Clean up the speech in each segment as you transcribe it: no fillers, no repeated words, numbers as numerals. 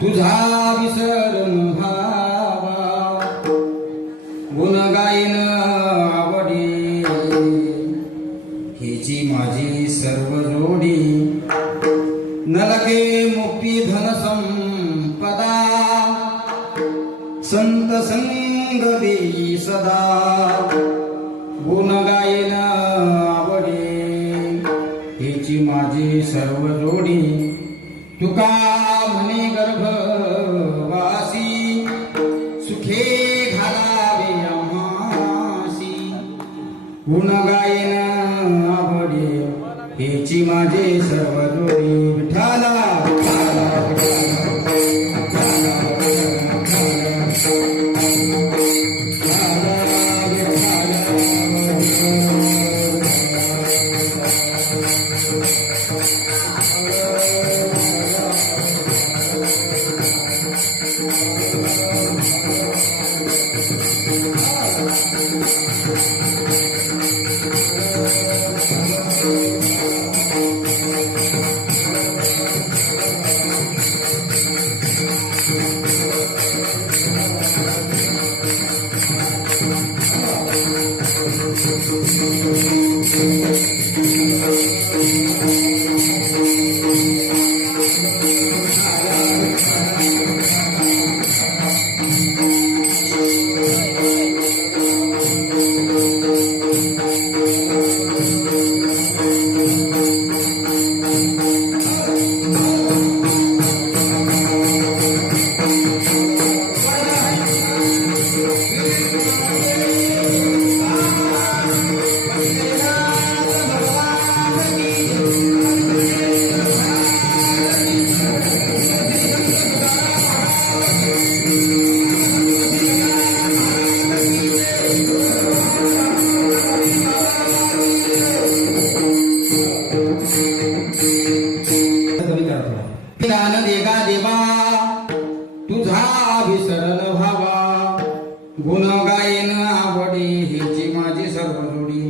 तुझा विसरून व्हावा गुण गायन आवडी हेची माझी सर्व जोडी न लगे मुक्ती धन संपदा संत संग देई सदा गुण गायन आवडी हेची माझी सर्व जोडी तुका म्हणे गर्भवासी सुखे घालावे आम्हासी गुण गायन आवडे हेची माझे सर्व जोडी विठाला दान देगा देवा तुझा विसरण व्हावा गुण गायन आवडी हेची माझी सर्व जोडी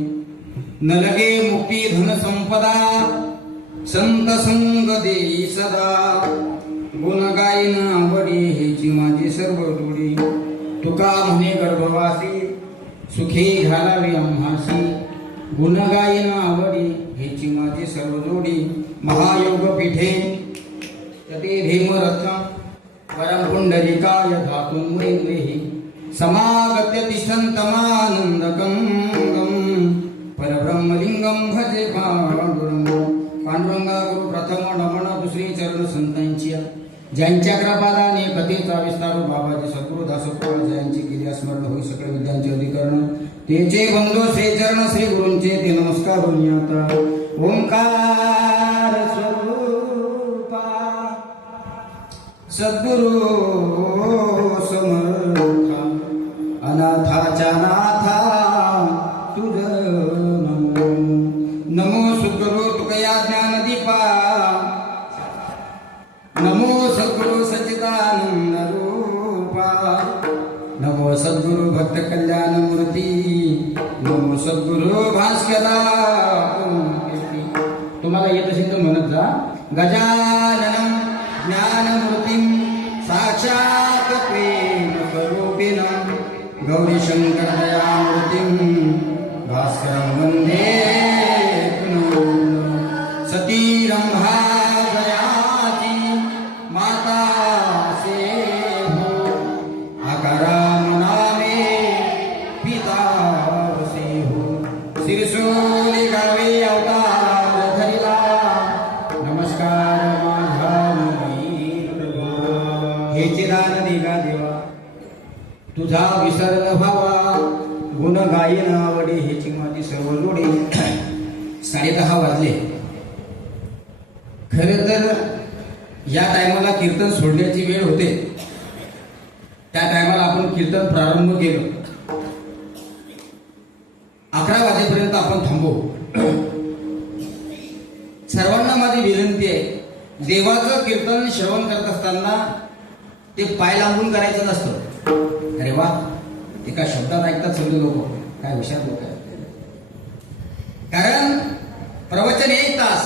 न लगे मुक्ती धन संपदा संत संग देई सदा गुण गायन आवडी हेची माझी सर्व जोडी तुका म्हणे गर्भवासी सुखे घालावे आम्हासी गुण गायन आवडी हेची माझी सर्व जोडी महायोग पीठे यते भीमरत्न परम पुंडलिकाय धातुन्मुनिः समागत्य तिष्ठन्तमानन्दकं परब्रह्मलिंगं भजे पांडुरंगा गुरु प्रथम नमन दुसरी चरण संतांची ज्यांच्या कृपादाने कथेचा विस्तार बाबाजी सद्गुरु दासोबा यांची केली स्मरण होई सकळ विद्यांचे अधिकरण तेचे बंधू श्री चरण श्री गुरूंचे ते नमस्कार आता ओंकार स्वरूपा सद्गुरु समर्था अनाथाच्या नाथा तुझ नमो सद्गुरु तुकया ज्ञानदीपा नमो सद्गुरु सच्चिदानंद रूपा नमो सद्गुरु भक्त कल्याण मूर्ती नमो सद्गुरु भास्करा तुम्हाला येत असेल तर म्हणत जा गजाननं ज्ञानमूर्तीं साक्षात् प्रेम स्वरूपिणं गौरी शंकर दयामूर्तीं भास्करं वंदे सती रंभा दयाची माता से हो आकारा मनावे पिता से हो शिरसोली गावे अवतार धरिला नमस्कार हे चिदान दिगा देवा तुझा विसर न व्हावा गुण गायन आवडे हेची माझी सर्व जोडी 10:30 वाजले खरे तर या टायमाला कीर्तन सोडण्याची वेळ होते त्या टायमाला आपण कीर्तन प्रारंभ केलं 11 वाजेपर्यंत आपण थांबू सर्वांना माझी विनंती आहे देवाचं कीर्तन श्रवण करत असताना ते पाय लांबून करायचं नसतं अरे वा एका शब्दात ऐकतात सगळे लोक काय हुशार लोक आहेत कारण प्रवचन 1 तास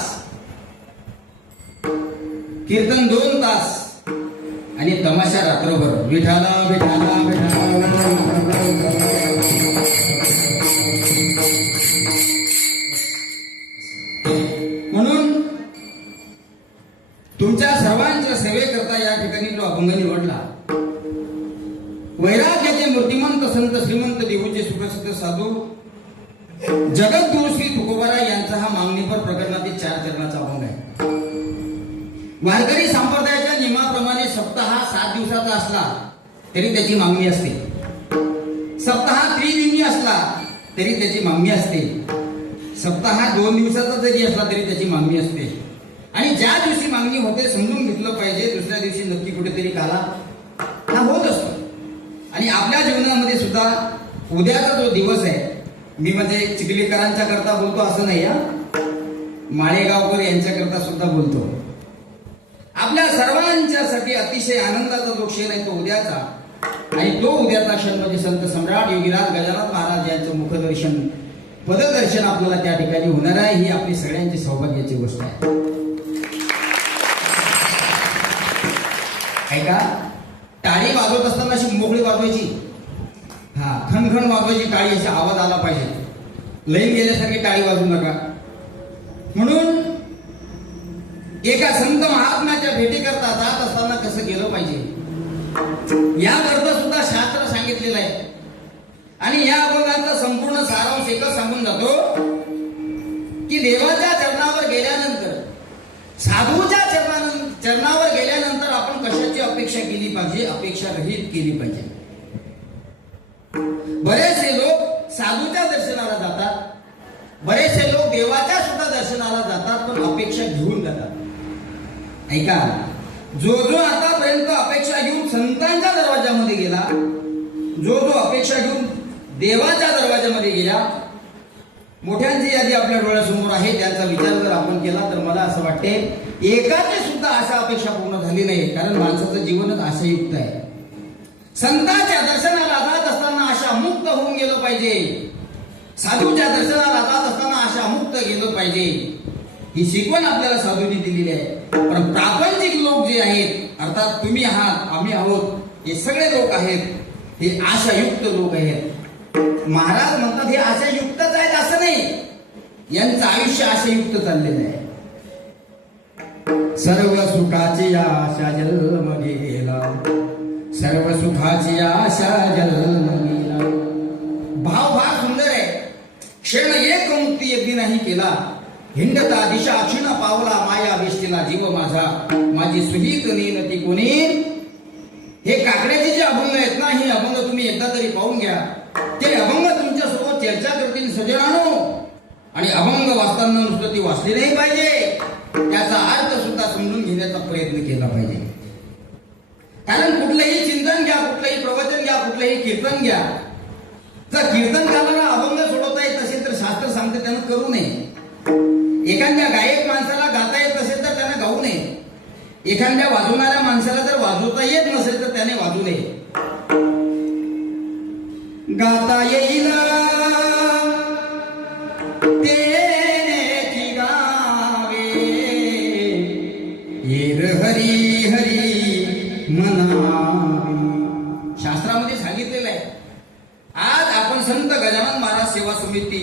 कीर्तन 2 तास आणि तमाशा रात्रभर विठाला विठाला म्हणून तुमच्या सर्वांच्या सेवेकरता या ठिकाणी जो अभंग निवडला वैराग्याचे मूर्तिमंत संत श्रीमंत देऊचे सुप्रसिद्ध साधू जगद्गुरु श्री तुकोबाराय यांचा हा मागणीपर प्रकरणातील 4 चरणाचा अभंग आहे वारकरी संप्रदायाच्या नियमाप्रमाणे सप्ताह 7 दिवसाचा असला तरी त्याची मागणी असते सप्ताह त्रिदिनी असला तरी त्याची मागणी असते सप्ताह 2 दिवसाचा जरी असला तरी त्याची मागणी असते आणि ज्या दिवशी मागणी होते समजून घेतलं पाहिजे दुसऱ्या दिवशी नक्की कुठेतरी काला हा होत असतो आणि आपल्या जीवनामध्ये सुद्धा उद्याचा जो दिवस आहे मी म्हणजे चिखलीकरांच्या करता बोलतो असं नाही माळेगावकर यांच्या करता सुद्धा बोलतो आपल्या सर्वांच्यासाठी अतिशय आनंदाचा जो क्षण आहे तो उद्याचा आणि तो उद्याचा क्षण म्हणजे संत सम्राट योगीराज गजानन महाराज यांचं मुखदर्शन पददर्शन आपल्याला त्या ठिकाणी होणार आहे ही आपली सगळ्यांची सौभाग्याची गोष्ट आहे ऐका टाळी वाजवत असताना अशी मोकळी वाजवायची खणखण वाजवायची टाळी असा आवाज आला पाहिजे लईन गेल्यासारखी टाळी वाजवू नका म्हणून एका संत महात्म्याच्या भेटीकरता जात असताना कसं गेलं पाहिजे याकरता सुद्धा शास्त्र सांगितलेलं आहे आणि या अभंगाचा संपूर्ण सारांश एकच सांगून जातो की देवाच्या चरणावर गेल्यानंतर साधूच्या चरणावर गेल्यानंतर आपण कशाची अपेक्षा केली पाहिजे अपेक्षा रहित केली पाहिजे बरेचसे लोक साधूच्या दर्शनाला जातात बरेचसे लोक देवाच्या सुद्धा दर्शनाला जातात पण अपेक्षा घेऊन जातात ऐका जो आतापर्यंत अपेक्षा घेऊन संतांच्या दरवाजामध्ये गेला जो अपेक्षा घेऊन देवाच्या दरवाजामध्ये गेला मोठ्यांची यादी आपल्या डोळ्यासमोर आहे त्यांचा विचार जर आपण केला तर मला असं वाटते एकाची सुद्धा आशा अपेक्षा पूर्ण झाली नाही कारण माणसाचं जीवनच आशायुक्त आहे संतांच्या दर्शनाला जात असताना आशा मुक्त होऊन गेलं पाहिजे साधूच्या दर्शनाला जात असताना आशा मुक्त गेलं पाहिजे ही शिकवण आपल्याला साधूंनी दिलेली आहे पण प्रापंचिक लोक जे आहेत अर्थात तुम्ही आहात आम्ही आहोत हे सगळे लोक आहेत हे आशायुक्त लोक आहेत महाराज म्हणतात हे आशायुक्तच आहेत असं नाही यांचं आयुष्य आशायुक्त चाललेलं आहे सर्व सुखाची आशा जन्म गेला, सर्व सुखाची आशा जन्म गेला. भाव फार सुंदर आहे. क्षण एक मुक्ती अगदी नाही केला, हिंडता दिशा क्षीण पावला माया वेष्टीला जीव माझा, माझी सुहित नीनती कोणी. हे काकड्याचे जे अभंग आहेत ना, हे अभंग तुम्ही एकदा तरी पाहून घ्या. ते अभंग तुमच्या सोबत चर्चा करतील सजनानो. आणि अभंग वाचताना नुसतं ती वाचली नाही पाहिजे, त्याचा अर्थ सुद्धा समजून घेण्याचा प्रयत्न केला पाहिजे. कारण कुठलंही चिंतन घ्या, कुठलंही प्रवचन घ्या, कुठलंही कीर्तन घ्या, जर कीर्तनकाराला अभंग सोडवता येत असेल तर शास्त्र सांगते त्यानं करू नये. एखाद्या गायक माणसाला गाता येत असेल तर त्यानं गाऊ नये. एखाद्या वाजवणाऱ्या माणसाला जर वाजवता येत नसेल तर त्याने वाजू नये. गाता येईल ते गावे येर हरी हरी म्हणावे. शास्त्रामध्ये सांगितलेलं आहे. आज आपण संत गजानन महाराज सेवा समिती,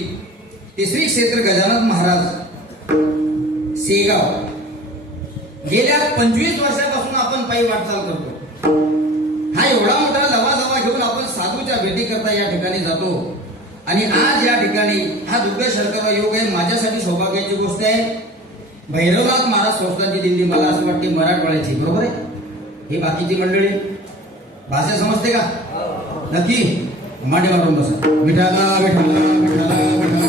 तिसरी क्षेत्र गजानन महाराज शेगाव, गेल्या 25 वर्षापासून आपण पायी वाटचाल करतो. हा एवढा मोठा लवाजवा घेऊन आपण साधूच्या भेटी करता या ठिकाणी जातो. आणि आज या ठिकाणी हा दुर्गा शंकरचा योग आहे. माझ्यासाठी सौभाग्याची गोष्ट आहे. भैरवनाथ महाराज संस्थांची दिंडी, मला असं वाटते मराठवाड्याची, बरोबर आहे. ही बाकीची मंडळी भाषा समजते का? नक्की मांडी मारून बसा. विठाला विठाला विठाला विठाला.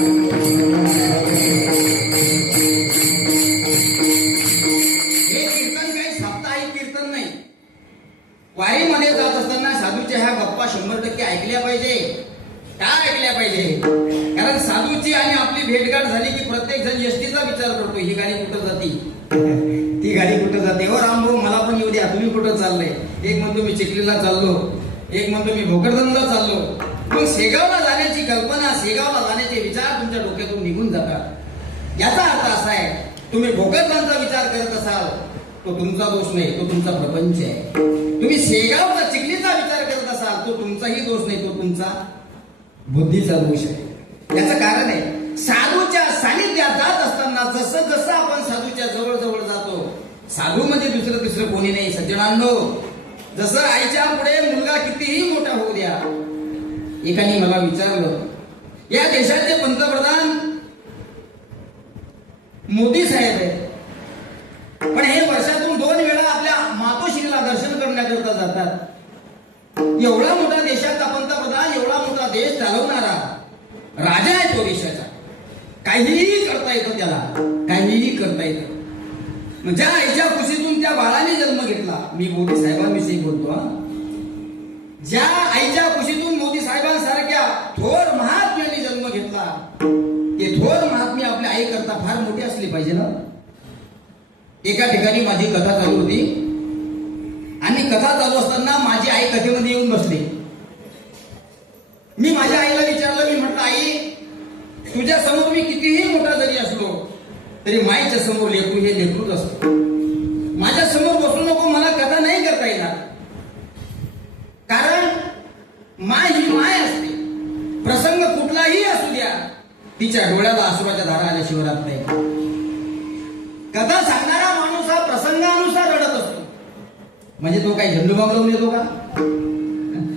हे कीर्तन काही साप्ताहिक कीर्तन नाही. वारीमध्ये जात असताना साधूच्या ह्या गप्पा 100% ऐकल्या पाहिजे. का ऐकल्या पाहिजे? कारण साधूची आणि आपली भेटगाठ झाली की प्रत्येक जण एसटीचा विचार करतो. ही गाडी कुठं जाती, ती गाडी कुठं जाते. हो रामभाऊ मला पण येऊ द्या, तुम्ही कुठं चाललंय? एक म्हणतो मी चिखलीला चाललो, एक म्हणतो मी भोकरदनला चाललो. मग शेगावला जाण्याची कल्पना, शेगावला जाण्याचे विचार तुमच्या डोक्यातून निघून जातात. याचा अर्थ असा आहे, तुम्ही भोकरदनचा विचार करत असाल तो तुमचा दोष नाही, तो तुमचा प्रपंच आहे. तुम्ही शेगावचा चिखलीचा विचार करत असाल तो तुमचाही दोष नाही, तो तुमचा बुद्धीचा दोष आहे. याचं कारण आहे, साधूच्या सानिध्यात जात असताना जसं जसं आपण साधूच्या जवळ जवळ जातो, साधू म्हणजे दुसरं तिसरं कोणी नाही सज्जनांनो. जसं आईच्या पुढे मुलगा कितीही मोठा होऊ द्या. एकाने मला विचारलं, या देशाचे पंतप्रधान मोदी साहेब आहेत, पण हे वर्षातून 2 वेळा आपल्या मातोश्रीला दर्शन करण्याकरता जातात. एवढा मोठा देशाचा पंतप्रधान, एवढा मोठा देश चालवणारा राजा आहे तो देशाचा. काहीही करता येतं त्याला, काहीही करता येतं. ज्या आईच्या कुशीतून त्या बाळाने जन्म घेतला, मी मोदी साहेबांविषयी बोलतो. ज्या आईच्या कुशीतून मोदी साहेबांसारख्या थोर महात्म्याने जन्म घेतला, ते थोर महात्मे आपल्या आई करता फार मोठी असली पाहिजे ना. एका ठिकाणी माझी कथा चालू होती आणि कथा चालू असताना माझी आई कथेमध्ये येऊन बसली. मी माझ्या आईला विचारलं, मी म्हटलं आई, तुझ्या समोर मी कितीही मोठा जरी असलो तरी माईच्या समोर लेकरू हे लेकरूच असतो. माझ्या समोर बसू नको, मला कथा नाही करता येणार. कारण माय ही माय असते. प्रसंग कुठलाही असू द्या, तिच्या डोळ्याला अश्रूच्या धारा आल्याशिवाय राहत नाही. कथा सांगणारा माणूस हा प्रसंगानुसार रडत असतो. म्हणजे तो काही झेंडू बाम लावून येतो का?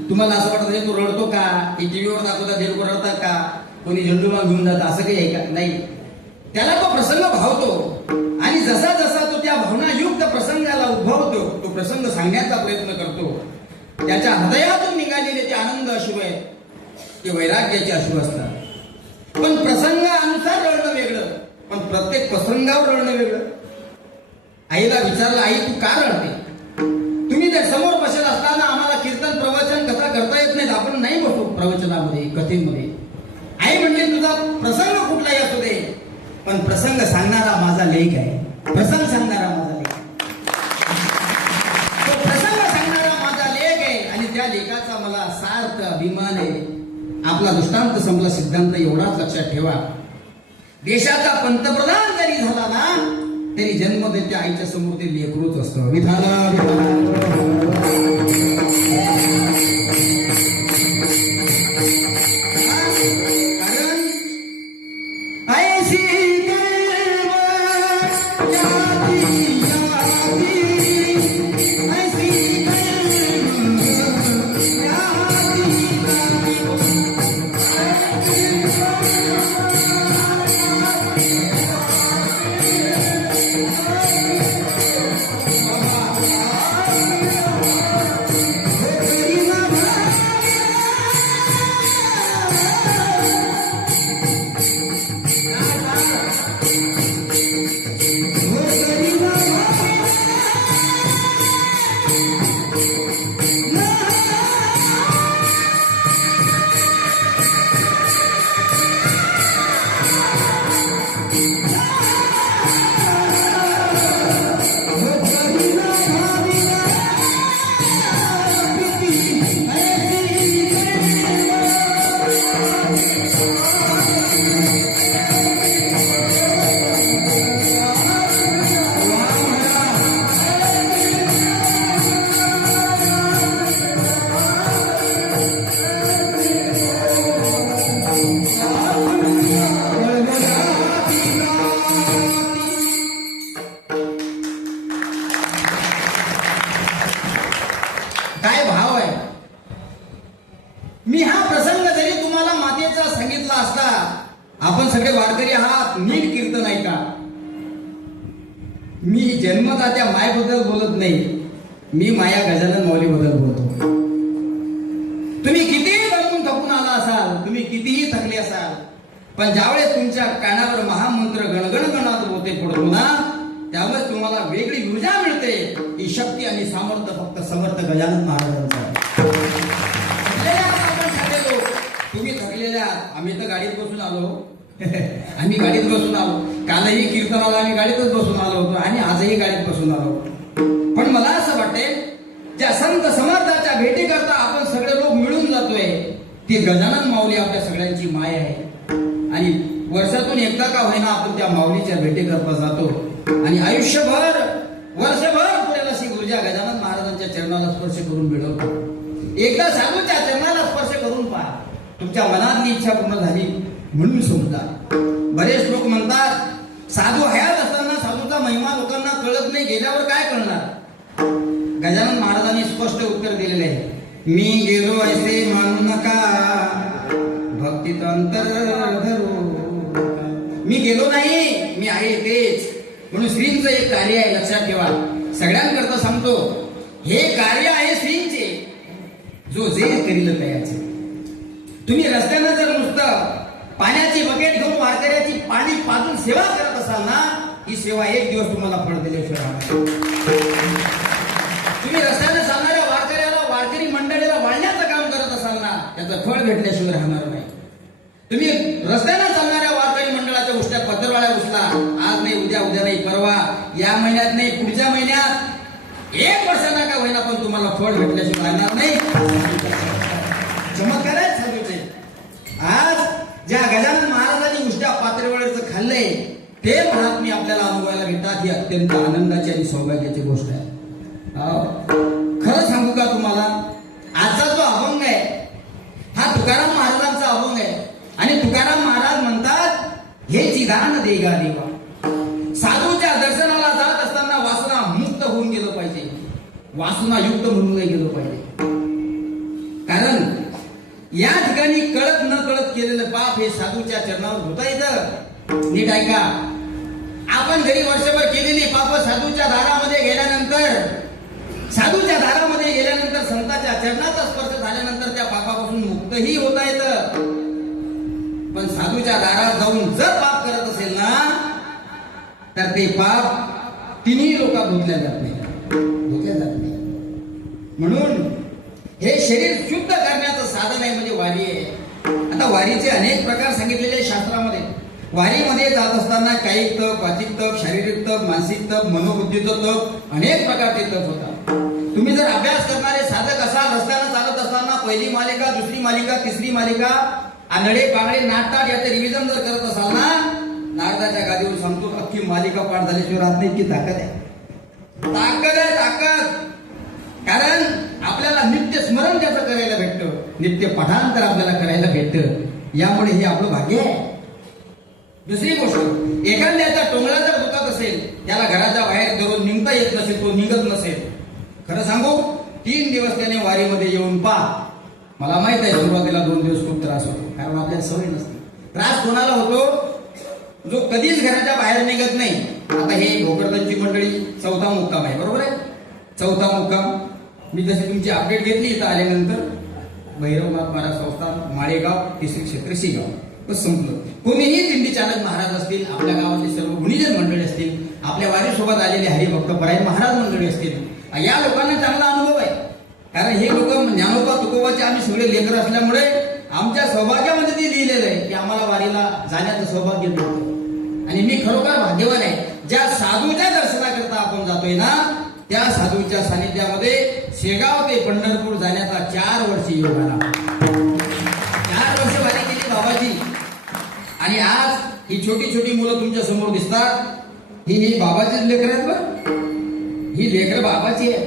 तुम्हाला असं वाटत तो रडतो का? की टीव्हीवर दाखवतात हे लोक रडतात का? कोणी झेंडू बाम घेऊन जातं असं काही आहे का? नाही. त्याला तो प्रसंग भावतो आणि जसा जसा तो त्या भावनायुक्त प्रसंगाला उद्भवतो, तो प्रसंग सांगण्याचा प्रयत्न करतो. त्याच्या हृदयातून निघालेले ते आनंद अश्रू आहेत, ते वैराग्याचे अश्रू असतात. पण प्रसंगानुसार रडणं वेगळं, पण प्रत्येक प्रसंगावर रडणं वेगळं. आईला विचारलं, आई तू का रडते? तुम्ही त्या समोर बसेल असताना आम्हाला कीर्तन प्रवचन कथा करता येत नाहीत, आपण नाही बसतो प्रवचनामध्ये कथेमध्ये. आई म्हणली तुझा प्रसंग कुठलाही असू दे, पण प्रसंग सांगणारा माझा लेख आहे. प्रसंग सांगणारा माझा लेख, तो प्रसंग सांगणारा माझा लेख आहे आणि त्या लेखाचा मला सार्थ अभिमान आहे. आपला दृष्टांत संपला, सिद्धांत एवढाच लक्षात ठेवा. देशाचा पंतप्रधान जरी झाला ना तरी जन्म त्याच्या आईच्या समोर ते लेकरूच असतं. विधाला कारण ऐसी देव काय भाव आहे. मी हा प्रसंग जरी तुम्हाला मातेचा सांगितला असता, आपण सगळे वारकरी आहात, नीट कीर्तन ऐका. मी जन्मता त्या मायबद्दल बोलत नाही, मी माया गजानन माऊलीबद्दल बोलतो. तुम्ही कितीही दमून थकून आला असाल, तुम्ही कितीही थकले असाल, पण ज्यावेळेस तुमच्या कानावर महामंत्र गणगण गणात होते पडतो ना, त्यावेळेस तुम्हाला वेगळी ऊर्जा मिळते. ही शक्ती आणि सामर्थ्य फक्त समर्थ गजानन महाराजांचं आहे. आपण साधे लोक, तुम्ही थकलेले आहात, आम्ही तर गाडीत बसून आलो. आम्ही गाडीत बसून आलो, कालही कीर्तनाला आम्ही गाडीतच बसून आलो होतो आणि आजही गाडीत बसून आलो. पण मला असं वाटते, ज्या संत समर्थाच्या भेटी करता आपण सगळे लोक मिळून जातोय, ती गजानन माऊली आपल्या सगळ्यांची माय आहे. आणि वर्षातून एकदा का होईना आपण त्या माऊलीच्या भेटी करता जातो आणि आयुष्यभर वर्षभर पुढे अशी ऊर्जा गजानन महाराजांच्या चरणाला स्पर्श करून मिळवतो. एकदा साधूच्या चरणाला स्पर्श करून पहा, तुमच्या मनातली इच्छा पूर्ण झाली म्हणून समजा. बरेच लोक म्हणतात, साधू हयात असताना साधूचा महिमा लोकांना कळत नाही, गेल्यावर काय कळणार. गजानन महाराजांनी स्पष्ट उत्तर दिलेले आहे, मी गेलो ऐसे मानू नका, भक्तीत अंतर धरू. मी गेलो नाही, मी आहे तेच. म्हणून श्रींचं एक कार्य आहे, लक्षात ठेवा. सगळ्यांकरता सांगतो, हे कार्य आहे श्रींचे, जो जे करील तयाचे. तुम्ही रस्त्यानं जर नुसतं पाण्याची बकेट घेऊन वारकऱ्याची पाणी पाजून सेवा करत असाल ना, ही सेवा एक दिवस तुम्हाला फळ दिल्याशिवाय. तुम्ही रस्त्यानं चालणाऱ्या वारकऱ्याला, वारकरी मंडळीला वाळण्याचं काम करत असाल ना, त्याचं फळ भेटल्याशिवाय राहणार नाही. तुम्ही रस्त्यानं चालणाऱ्या वारकरी मंडळाच्या उष्ट्या पत्रवाळ्या उचला, आज नाही, उद्या नाही, परवा, या महिन्यात नाही, पुढच्या महिन्यात, 1 वर्षांना का होईना, पण तुम्हाला फळ भेटल्याशिवाय राहणार नाही. चमत्कार आहे साधूचे. आज ज्या गजानन महाराजांनी उष्ट्या पातळीवरचं खाल्लंय, ते महात्म्य आपल्याला अनुभवायला भेटतात. ही अत्यंत आनंदाची आणि सौभाग्याची गोष्ट आहे. खरं सांगू का तुम्हाला, आजचा जो अभंग आहे हा तुकाराम महाराजांचा अभंग आहे. आणि तुकाराम महाराज म्हणतात, हे चिदान देगा देवा. साधूच्या दर्शनाला जात असताना वासना मुक्त होऊन गेलं पाहिजे, वासना युक्त म्हणून नाही गेलो पाहिजे. कारण या ठिकाणी कळत न कळत केलेलं पाप हे साधूच्या चरणावर होता येतं. नीट ऐका, आपण जरी वर्षभर केलेली पाप साधूच्या दारामध्ये गेल्यानंतर संतांच्या चरणाचा स्पर्श झाल्यानंतर त्या पापापासून मुक्तही होता येतं. पण साधूच्या दारात जाऊन जर पाप करत असेल ना, तर ते पाप तिन्ही लोकात धुतल्या जात नाही. म्हणून हे शरीर शुद्ध करण्याचं साधन आहे, म्हणजे वारी आहे. आता वारीचे अनेक प्रकार सांगितलेले शास्त्रामध्ये. वारीमध्ये जात असताना कायिक तप, वाचिक तप, शारीरिक तप, मानसिक तप, मनोबुद्धीचं तप, अनेक प्रकारचे तप होतात. तुम्ही जर अभ्यास करणारे साधक असाल, रस्त्यानं चालत असताना पहिली मालिका, दुसरी मालिका, तिसरी मालिका, आंधळे पांगळे नाटतात याचे रिव्हिजन जर करत असाल ना, नारदाच्या गादीवर सांगतो, अख्खी मालिका पाठ झाल्याशिवाय राहत नाही. इतकी ताकद आहे, ताकद. कारण आपल्याला नित्य स्मरण त्याचं करायला भेटतं, नित्य पठांतर आपल्याला करायला भेटतं. यामुळे हे आपलं भाग्य आहे. दुसरी गोष्ट, एखाद्याचा टोंगळा जर दुखत असेल, त्याला घराच्या बाहेर धरून निघता येत नसेल, तो निघत नसेल, खरं सांगू, 3 दिवस त्याने वारीमध्ये येऊन पहा. मला माहित आहे सुरुवातीला 2 दिवस खूप त्रास होतो, कारण आपल्याला सवय नसते. त्रास कोणाला होतो, जो कधीच घराच्या बाहेर निघत नाही. आता हे भोकरदनची मंडळी 4था मुक्काम आहे, बरोबर आहे. 4था मुक्काम मी जशी तुमची अपडेट घेतली इथं आल्यानंतर, भैरवनाथ महाराज संस्थान, माळेगाव, तिसरी क्षेत्र, शिगाव, बस संपलं. कोणीही दिंडी चालक महाराज असतील, आपल्या गावातले सर्व गुणीजन मंडळी असतील, आपल्या वारीसोबत आलेले हरिभक्त परायण महाराज मंडळी असतील, या लोकांना चांगला अनुभव आहे. कारण हे लोक ज्ञानोबा तुकोबाचे आम्ही सगळे लेकर असल्यामुळे आमच्या सौभाग्यामध्ये ते लिहिलेलं आहे की आम्हाला वारीला जाण्याचं सौभाग्य मिळतं. आणि मी खरोखर भाग्यवान आहे, ज्या साधूच्या दर्शनाकरता आपण जातोय ना, त्या साधूच्या सानिध्यामध्ये शेगाव ते पंढरपूर जाण्याचा 4 वर्षी योग आला. 4 वर्ष वारी केली बाबाची. आणि आज ही छोटी छोटी मुलं तुमच्या समोर दिसतात, ही बाबाचीच लेकर आहेत बरं. ही लेकर बाबाची आहे.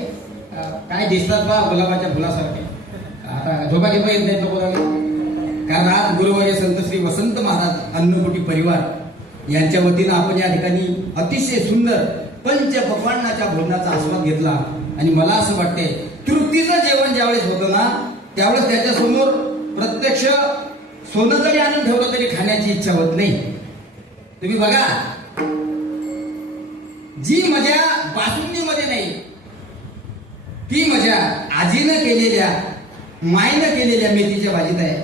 काय दिसतात बा, गुलाबाच्या फुलासारखे. आता झोपा घेता येत नाही तो, कारण आज गुरुवर्य संत श्री वसंत महाराज अन्नकोटी परिवार यांच्या वतीनं आपण या ठिकाणी अतिशय सुंदर पंच पक्वान्नाच्या भोजनाचा आस्वाद घेतला. आणि मला असं वाटतंय, तृप्तीचं जेवण ज्यावेळेस होतं ना त्यावेळेस त्याच्यासमोर प्रत्यक्ष सोनं जरी आणून ठेवलं तरी खाण्याची इच्छा होत नाही. तुम्ही बघा, जी मजा बासुंदीमध्ये नाही ती मजा आजीनं केलेल्या माईनं केलेल्या मेथीच्या भाजीत आहे.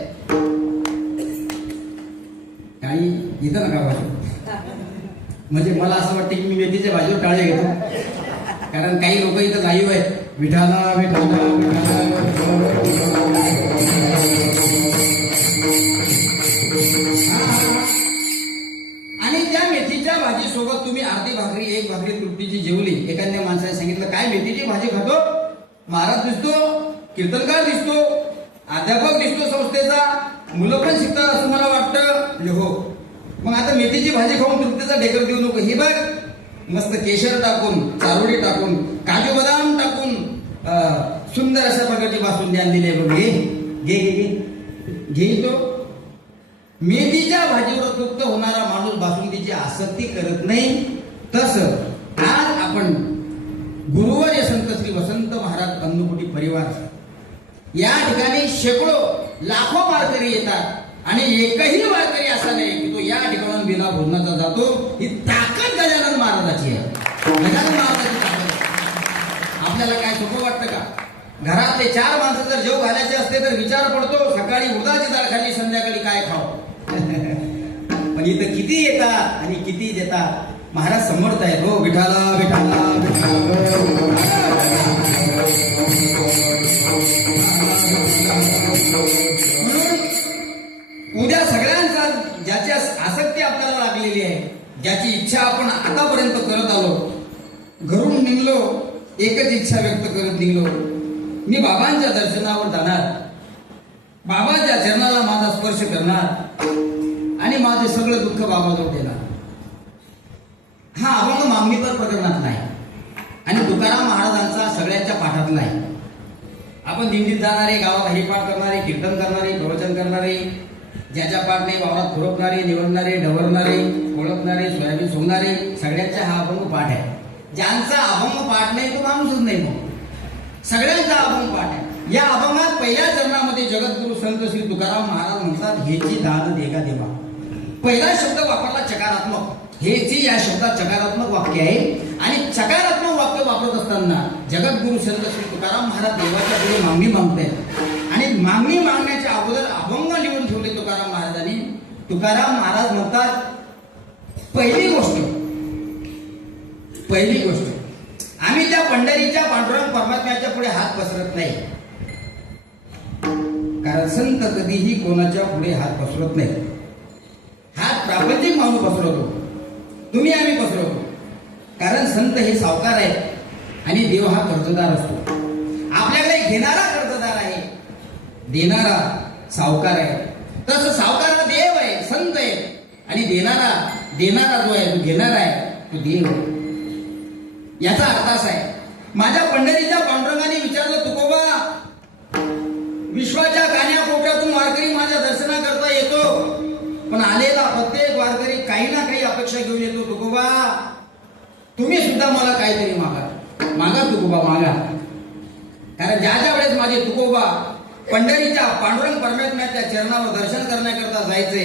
काही इथं नका वाटू, म्हणजे मला असं वाटतं की मी मेथीच्या भाजीवर टाळे घेतो, कारण काही लोक इथं लाईव्ह आहेत. विठाला विठाला आणि त्या मेथीच्या भाजी सोबत तुम्ही अर्धी भाकरी एक भाकरी तुरटीची जेवली. एखाद्या माणसाने सांगितलं काय मेथीची भाजी खातो, महाराज दिसतो, कीर्तनकार दिसतो, अध्यापक दिसतो संस्थेचा, मुलं पण शिकतात असं मला वाटतं. म्हणजे हो, मग आता मेथीची भाजी खाऊन तृप्तीचा ढेकर देऊ नको. ही बघ, मस्त केशर टाकून, चारोळी टाकून, काजू बदाम टाकून सुंदर अशा प्रकारची बासुंदी आणलेली आहे. बघ, घे घे घे घे तो. मेथीच्या भाजीवर तृप्त होणारा माणूस बासुंदीची आसक्ती करत नाही. तसं आज आपण गुरुवर्य संत श्री वसंत महाराज अन्नकुटी परिवार या ठिकाणी शेकडो लाखो वारकरी येतात आणि एकही वारकरी असा नाही की तो या ठिकाणून बिना भोजनाचा जातो. ही ताकद गजानन महाराजाची आहे. गजानन महाराजाची ताकद. आपल्याला काय सोपं वाटतं का? घरातले 4 माणसं जर जेव घालायचे असते तर विचार पडतो सकाळी उडदाची डाळ खाल्ली, संध्याकाळी काय खाव. पण इथं किती येतात आणि किती देतात. महाराज समर्थ आहेत. हो, विठाला विठाला उद्या सगळ्यांचा ज्याची आसक्ती आपल्याला लागलेली आहे, ज्याची इच्छा आपण आतापर्यंत करत आलो, घरून निघलो एकच इच्छा व्यक्त करत निघलो, मी बाबांच्या दर्शनावर जाणार, बाबांच्या चरणाला माझा स्पर्श करणार आणि माझे सगळं दुःख बाबाजवळ देणार. हा अभंग मागणीपर प्रकरणात नाही आणि तुकाराम महाराजांचा सगळ्यांच्या पाठातला आहे. आपण दिंडीत जाणारे, गावात हरिपाठ करणारे, कीर्तन करणारे, प्रवचन करणारे, ज्याच्या पाठ नाही वावरात खुरपणारे, निवडणारे, डवरणारे, ओळखणारे, सोयाबीन सोंगणारे, सगळ्यांचा हा अभंग पाठ आहे. ज्यांचा अभंग पाठ नाही तो माणूसच नाही. मग सगळ्यांचा अभंग पाठ आहे. या अभंगात पहिल्या चरणामध्ये जगद्गुरु संत श्री तुकाराम महाराज म्हणतात, हेची दान देगा देवा. पहिला शब्द वापरला चकारात्मक. हेची या शब्दात चकारात्मक वाक्य आहे आणि चकारात्मक वाक्य वापरत असताना जगद्गुरु संत श्री तुकाराम महाराज देवाच्या पुढे मागणी मागतायत आणि मागणी मागण्याच्या अगोदर अभंग लिहून ठेवले तुकाराम महाराजांनी. तुकाराम महाराज म्हणतात, पहिली गोष्ट आम्ही त्या पंढरीच्या पांडुरंग परमात्म्याच्या पुढे हात पसरत नाही, कारण संत कधीही कोणाच्या पुढे हात पसरत नाही. हात प्रापंचिक माणूस पसरवतो, तुम्ही आम्ही पसरवतो, कारण संत हे सावकार आहेत आणि देव हा कर्जदार असतो. आपल्याकडे घेणारा कर्जदार आहे, देणारा सावकार आहे. तसं सावकार देव आहे, संत आहे आणि देणारा जो आहे, तो घेणारा आहे, तो देव आहे. याचा अर्थ असा आहे, माझ्या पंढरीच्या पांडुरंगाने विचारलं, तुकोबा, विश्वाच्या कान्या कोपऱ्यातून वारकरी माझ्या दर्शनाकरता येतो, पण आलेला प्रत्येक वारकरी काही ना काही अपेक्षा घेऊन येतो. तुकोबा, तुम्ही सुद्धा मला काहीतरी मागा तुकोबा, मागा. कारण ज्या वेळेस माझे तुकोबा पंढरीच्या पांडुरंग परमात्म्याच्या चरणावर दर्शन करण्याकरता जायचे,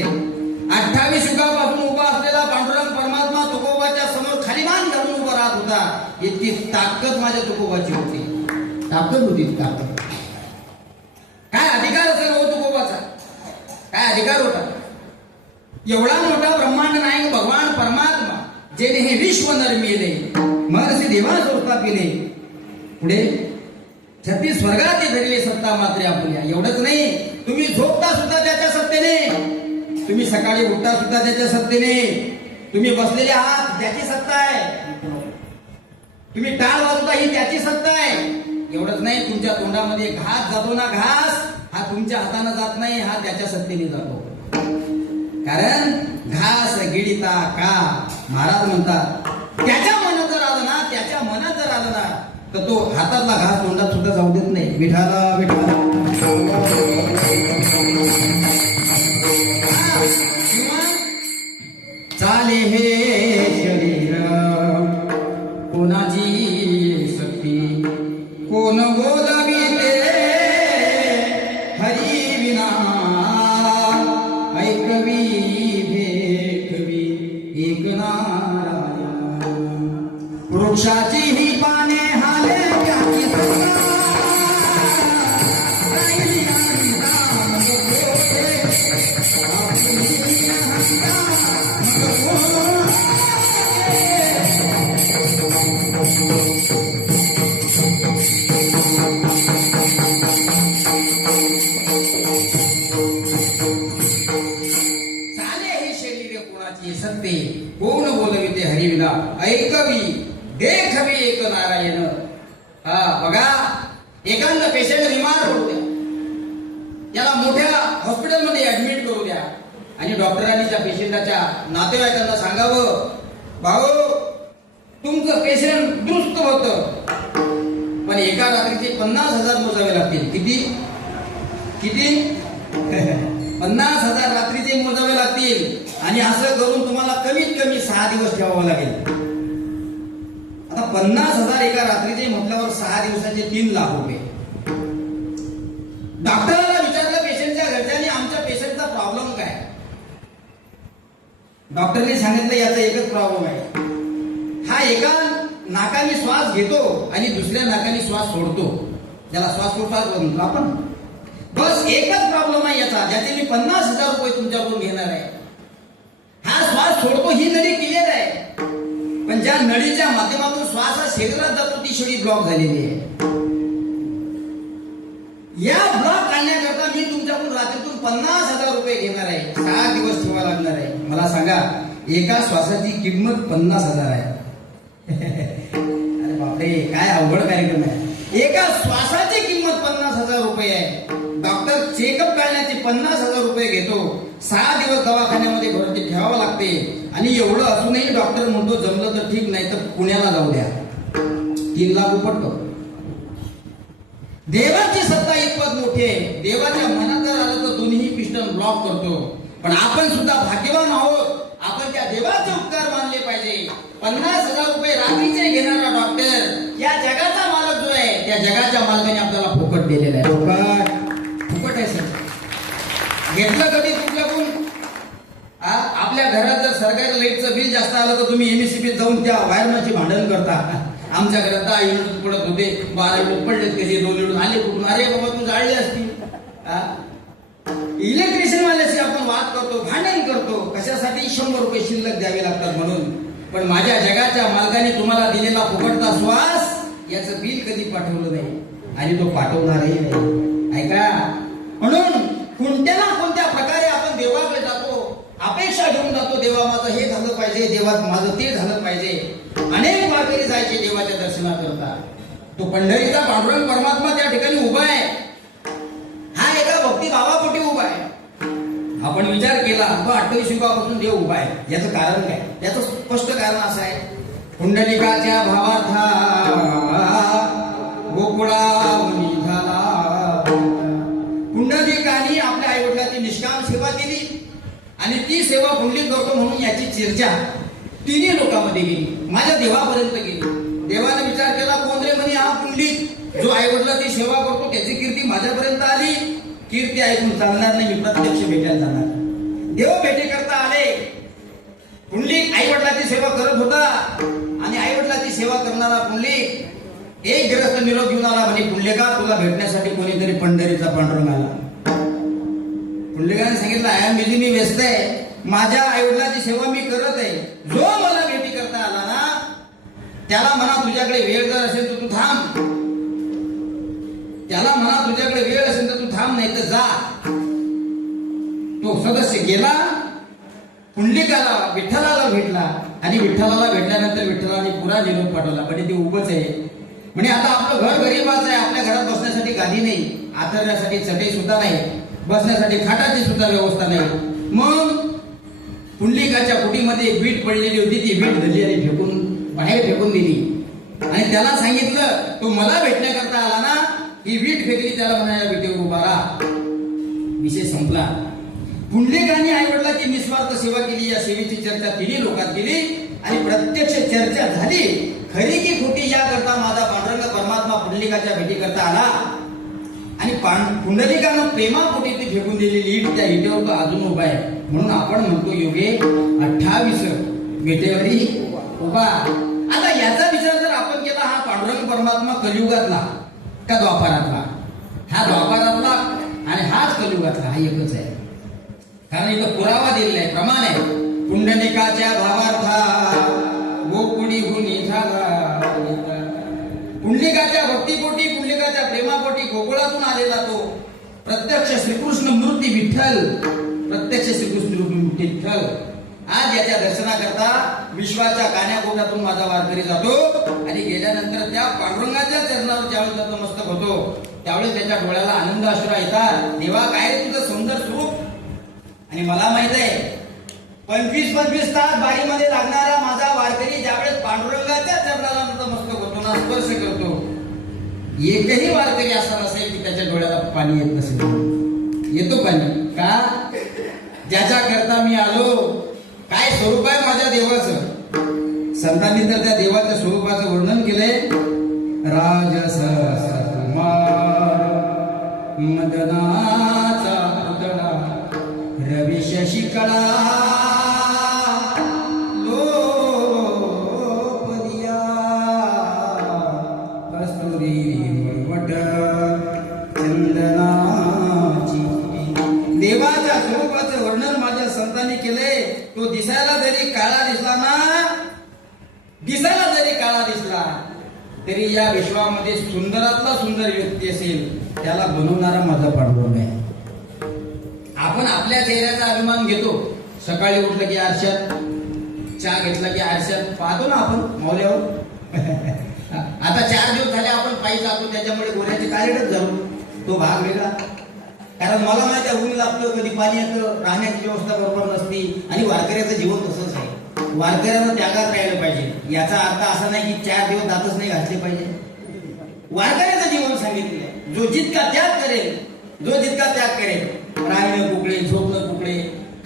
28 युगापासून उभा असलेला पांडुरंग परमात्मा तुकोबाच्या समोर खाली मान घालून उभा राहत होता. इतकी ताकद माझ्या तुकोबाची होती. ताकद होती, ताकद. काय अधिकार असेल हो तुकोबाचा, काय अधिकार होता. एवढा मोठा ब्रह्मांड नायक भगवान परमात्मा, जेने हे विश्व निर्मिले, महर्षी देवान संस्थापिले, पुढे 36 स्वर्गात धरले सत्ता मात्र आपल्या. एवढंच नाही, तुम्ही झोपता सुद्धा त्याच्या सत्तेने, तुम्ही सकाळी उठता सुद्धा त्याच्या सत्तेने, तुम्ही बसलेले आहात त्याची सत्ता आहे, तुम्ही टाळ वाजवता ही त्याची सत्ता आहे. एवढंच नाही, तुमच्या तोंडामध्ये घास जातो ना, घास हा तुमच्या हाताने जात नाही, हा त्याच्या सत्तेने जातो. कारण घास गिळिता का, महाराज म्हणतात, त्याच्या मनात जर आलं ना, त्याच्या मनात जर आलं ना, तर तो हातातला घास तोंडात सुद्धा जाऊ देत नाही. विठाला विठाला चाले हे शरीर कोणाची शक्ती, कोण बोलावी ते ही पाने हाले त्याची सत्ता. राहिली आणि राम गोरे. आपली हत्या नको. चाले हे शरीर कोणाची सत्ते, कोण बोलविते हरिविना. ऐकवी देखवी एक नारायण. हा बघा, एखादा पेशंट बिमार होऊ द्या, त्याला मोठ्या हॉस्पिटलमध्ये ऍडमिट करू द्या आणि डॉक्टरांनी त्या पेशंटाच्या नातेवाईकांना सांगावं, भाऊ तुमचं पेशंट दुरुस्त होतं, पण एका रात्रीचे 50,000 मोजावे लागतील. किती किती 50,000 रात्रीचे मोजावे लागतील. आणि असं करून तुम्हाला कमीत कमी 6 दिवस ठेवावं लागेल. आता 50,000 एका रात्रीचे म्हटल्यावर 6 दिवसाचे 3 लाख रुपये. डॉक्टरांना विचारलं पेशंटच्या घरच्यांनी, आमच्या पेशंटचा प्रॉब्लेम काय? डॉक्टरने सांगितलं याचा एकच प्रॉब्लेम आहे, हा एका नाकाने श्वास घेतो आणि दुसऱ्या नाकाने श्वास सोडतो, ज्याला श्वासोच्छ्वास म्हणतो आपण. बस एकच प्रॉब्लेम आहे याचा, ज्याचे मी 50,000 रुपये तुमच्याकडून घेणार आहे. हा श्वास सोडतो ही नळी क्लिअर आहे, पण ज्या नळीच्या माध्यमातून श्वास हा शरीरात जातो ती शिडी ब्लॉक झालेली आहे. या ब्लॉक काढण्याकरता मी तुमच्याकडून रात्रीतून 50,000 रुपये घेणार आहे. 6 दिवस ठेवा लागणार आहे. मला सांगा, एका श्वासाची किंमत 50,000 आहे. अरे बापरे, काय अवघड कार्यक्रम आहे. एका श्वासाची किंमत 50,000 रुपये आहे. डॉक्टर चेकअप करण्याचे 50,000 रुपये घेतो. 6 दिवस दवाखान्यामध्ये भरती ठेवावं लागते. आणि एवढं असूनही डॉक्टर म्हणतो जमलं तर ठीक, नाही तर पुण्याला जाऊ द्या. 3 लाख उपटतो. देवाची सत्ता इतपत मोठी आहे. देवाच्या मनात जर आलं तर दोन्ही पिस्टन ब्लॉक करतो. पण आपण सुद्धा भाग्यवान आहोत. आपण त्या देवाचे उपकार मानले पाहिजे. 50,000 रुपये रात्रीचे घेणारा डॉक्टर या जगाचा मालक जो आहे, त्या जगाच्या मालकाने आपल्याला फुकट दिलेला आहे. फुकट आहे सर. घेतलं कधी तुमच्याकडून? आपल्या घरात जर सरकारी लाईटचं बिल जास्त आलं तर तुम्ही एमएससीबीत जाऊन त्या वायरमॅनची भांडण करता. आमच्या घरात 10 युनिट पडत होते, 12 युनिट पडलेत, कसे 2 युनिट आले कुठून? अरे बाबा तू जाळले असतील. इलेक्ट्रिशियन वाल्याशी आपण वाद करतो, भांडण करतो, कशासाठी? 100 रुपये शिल्लक द्यावे लागतात म्हणून. पण माझ्या जगाच्या मालकाने तुम्हाला दिलेला फुकटचा श्वास याचं बिल कधी पाठवलं नाही आणि तो पाठवणारही नाही. ऐका, म्हणून कोणत्या ना कोणत्या प्रकारे आपण देवाकडे जातो, अपेक्षा घेऊन जातो. देवा माझं हे झालं पाहिजे, देवा माझं ते झालं पाहिजे. अनेक वारकरी जायचे देवाच्या दर्शनाकरता. तो पंढरीचा पांडुरंग परमात्मा त्या ठिकाणी उभा आहे. हा एका भक्तिभावापोटी उभा आहे. आपण विचार केला, 28 युगापासून देव उभा आहे. याचं कारण काय? याचं स्पष्ट कारण असं आहे, पुंडलिकाच्या भावार्था गोकुळावनी झाला. पुंडलिकाने आपल्या आईवडिलांची निष्काम सेवा केली आणि ती सेवा पुंडलिक करतो म्हणून याची चर्चा तिन्ही लोकांमध्ये गेली, माझ्या देवापर्यंत गेली. देवाने विचार केला, कोण रे म्हणे? हा पुंडलिक, जो आईवडिलांची सेवा करतो. त्याची कीर्ती माझ्यापर्यंत आली. कीर्ती ऐकून चालणार नाही, मी प्रत्यक्ष भेटायला जाणार. देव भेटी करता आले. पुंडलिक आईवडिलांची सेवा करत होता आणि आईवडिलांची सेवा करणारा पुंडलिक एक ग्रस्त निरोप घेऊन आला. म्हणे, पुंडलिका, तुला भेटण्यासाठी कोणीतरी पंढरीचा पांडुरंग आला. पुंडलिकाने सांगितलं, आय एम बिझी, मी व्यस्त आहे. माझ्या आईवडिलांची सेवा मी करत आहे. जो मला भेटी करता आला ना, त्याला म्हणा तुझ्याकडे वेळ जर असेल तर तू थांब. त्याला म्हणा तुझ्याकडे वेळ असेल तर तू थांब, नाही तर जा. तो सदस्य गेला, पुंडलिकाला विठ्ठलाला भेटला आणि विठ्ठलाला भेटल्यानंतर विठ्ठलाने पुरा निरोप पाठवला. म्हणजे ते उभंच आहे. म्हणजे आता आपलं घर गरीबाच आहे. आपल्या घरात बसण्यासाठी गादी नाही, आथरण्यासाठी चटई सुद्धा नाही, बसण्यासाठी खाटाची सुद्धा व्यवस्था नाही. मग पुंडलिकाच्या कुटीमध्ये वीट पडलेली होती. ती वीट धरली आणि बाहेर फेकून दिली आणि त्याला सांगितलं, तो मला भेटण्याकरता आला ना, ही वीट फेकली, त्याला म्हणायला विटेवर उभा राहा. विषय संपला. पुंडलिकाने आईवडिलांची निस्वार्थ सेवा केली. या सेवेची चर्चा तिन्ही लोकात केली आणि प्रत्यक्ष चर्चा झाली. खरी की खोटी याकरता माझा पांडुरंग परमात्मा पुंडलिकाच्या भेटी करता आला आणि पुंडलिकानं प्रेमापोटी ती फेकून दिलेली ईट त्या इटेवर तो अजून उभा आहे. म्हणून आपण म्हणतो योगे 28 विटेवरी उभा. आता याचा विचार जर आपण केला, परमात्मा कलियुगातला का द्वापारातला? हा द्वापारातला आणि हाच कलियुगातला, हा एकच आहे. कारण इथं पुरावा दिलेला आहे, प्रमाण आहे. पुंडलिकाच्या भावार्था गोकुळी हुनी झाला. पुंडलिकाच्या भक्तीपोटी, पुंडलिकाच्या प्रेमापोटी गोकुळातून आलेला तो प्रत्यक्ष श्रीकृष्ण मूर्ती विठ्ठल, प्रत्यक्ष श्रीकृष्ण मूर्ती विठ्ठल आज याच्या दर्शनाकरता विश्वाच्या कान्याकोट्यातून माझा वारकरी जातो. आणि गेल्यानंतर त्या पांडुरंगाच्या चरणावर ज्यावेळेस नतमस्तक होतो त्यावेळेस त्याच्या डोळ्याला आनंद अश्रू येतात. देवा काय रे तुझं सुंदर स्वरूप. आणि मला माहित आहे 25-25 तास बारीमध्ये लागणारा माझा वारकरी ज्यावेळेस पांडुरंगाच्या चरणाला नतमस्तक होतो ना, स्पर्श करतो, एकही वारकरी असा नसेल की त्याच्या डोळ्याला पाणी येत नसेल. येतो पाणी का? ज्याच्या करता मी आलो. काय स्वरूप आहे माझ्या देवाचं. संतांनी तर त्या देवाच्या स्वरूपाचं वर्णन केलंय. राजस मदनाचा पुतळा रवी शशिकळा लोपदिया कस्तुरी मळवट चंदनाची. देवाच्या स्वरूपाचं वर्णन माझ्या संतांनी केले. तो दिसायला जरी काळा दिसला ना, दिसायला जरी काळा दिसला तरी या विश्वामध्ये सुंदरातला सुंदर व्यक्ती असेल त्याला बनवणारा माझा पांडुरंग आहे. आपण आपल्या चेहऱ्याचा अभिमान घेतो. सकाळी उठलं की आरशात, चहा घेतला की आरशात पाहतो ना आपण मौल्यावर. आता 4 दिवस झाले आपण पायी जातो, त्याच्यामुळे गोऱ्याचे काळेच झालो. तो भाग वेगळा. कारण मला माहिती आहे ऊन लागतं, कधी पाणी येतं, राहण्याची व्यवस्था बरोबर नसती. आणि वारकऱ्याचं जीवन तसंच आहे. वारकऱ्यानं त्यागात राहिलं पाहिजे. याचा अर्थ असा नाही की 4 दिवस दातच नाही घासले पाहिजे. वारकऱ्याचं जीवन सांगितले. जो जितका त्याग करेल, जो जितका त्याग करेल, राहणं कुकडे, झोपणं कुकडे,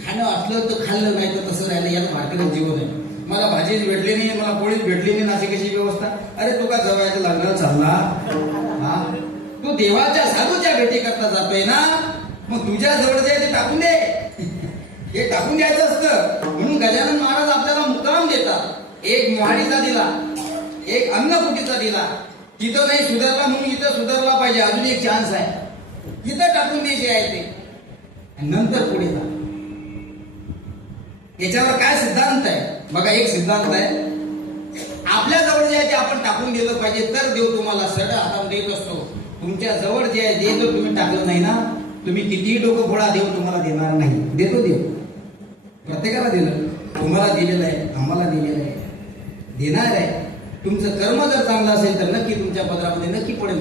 खाणं असलं तर खाल्लं, नाही तर तसं राहिलं, यात वारकऱ्याचं जीवन आहे. मला भाजीच भेटली नाही, मला पोळीच भेटली नाही, नाशी कशी व्यवस्था. अरे तू का जवळच्या लग्नाला चालला? हा, तू देवाच्या साधूच्या भेटी करता जातोय ना, मग तुझ्या जवळ जे ते टाकून दे. हे टाकून द्यायचं असतं. म्हणून गजानन महाराज आपल्याला मुक्काम देतात. एक मोहाडीचा दिला, एक अन्नकुटीचा दिला. तिथं नाही सुधारला म्हणून इथं सुधारला पाहिजे, अजून एक चान्स आहे. इथं टाकून द्यायचे आहे ते, नंतर पुढे जा. याच्यावर काय सिद्धांत आहे बघा. एक सिद्धांत आहे, आपल्या जवळ जे आहे ते आपण टाकून दिलं पाहिजे, तर देव तुम्हाला सरळ हाताने देत असतो. तुमच्या जवळ जे आहे ते जर तुम्ही टाकलं नाही ना, तुम्ही कितीही डोकं फोडा, देव तुम्हाला देणार नाही. देतो देव, प्रत्येकाला दिलं. तुम्हाला दिलेलं आहे, आम्हाला दिलेलं आहे, देणार आहे. तुमचं कर्म जर चांगलं असेल तर नक्की तुमच्या पदरामध्ये नक्की पडेल.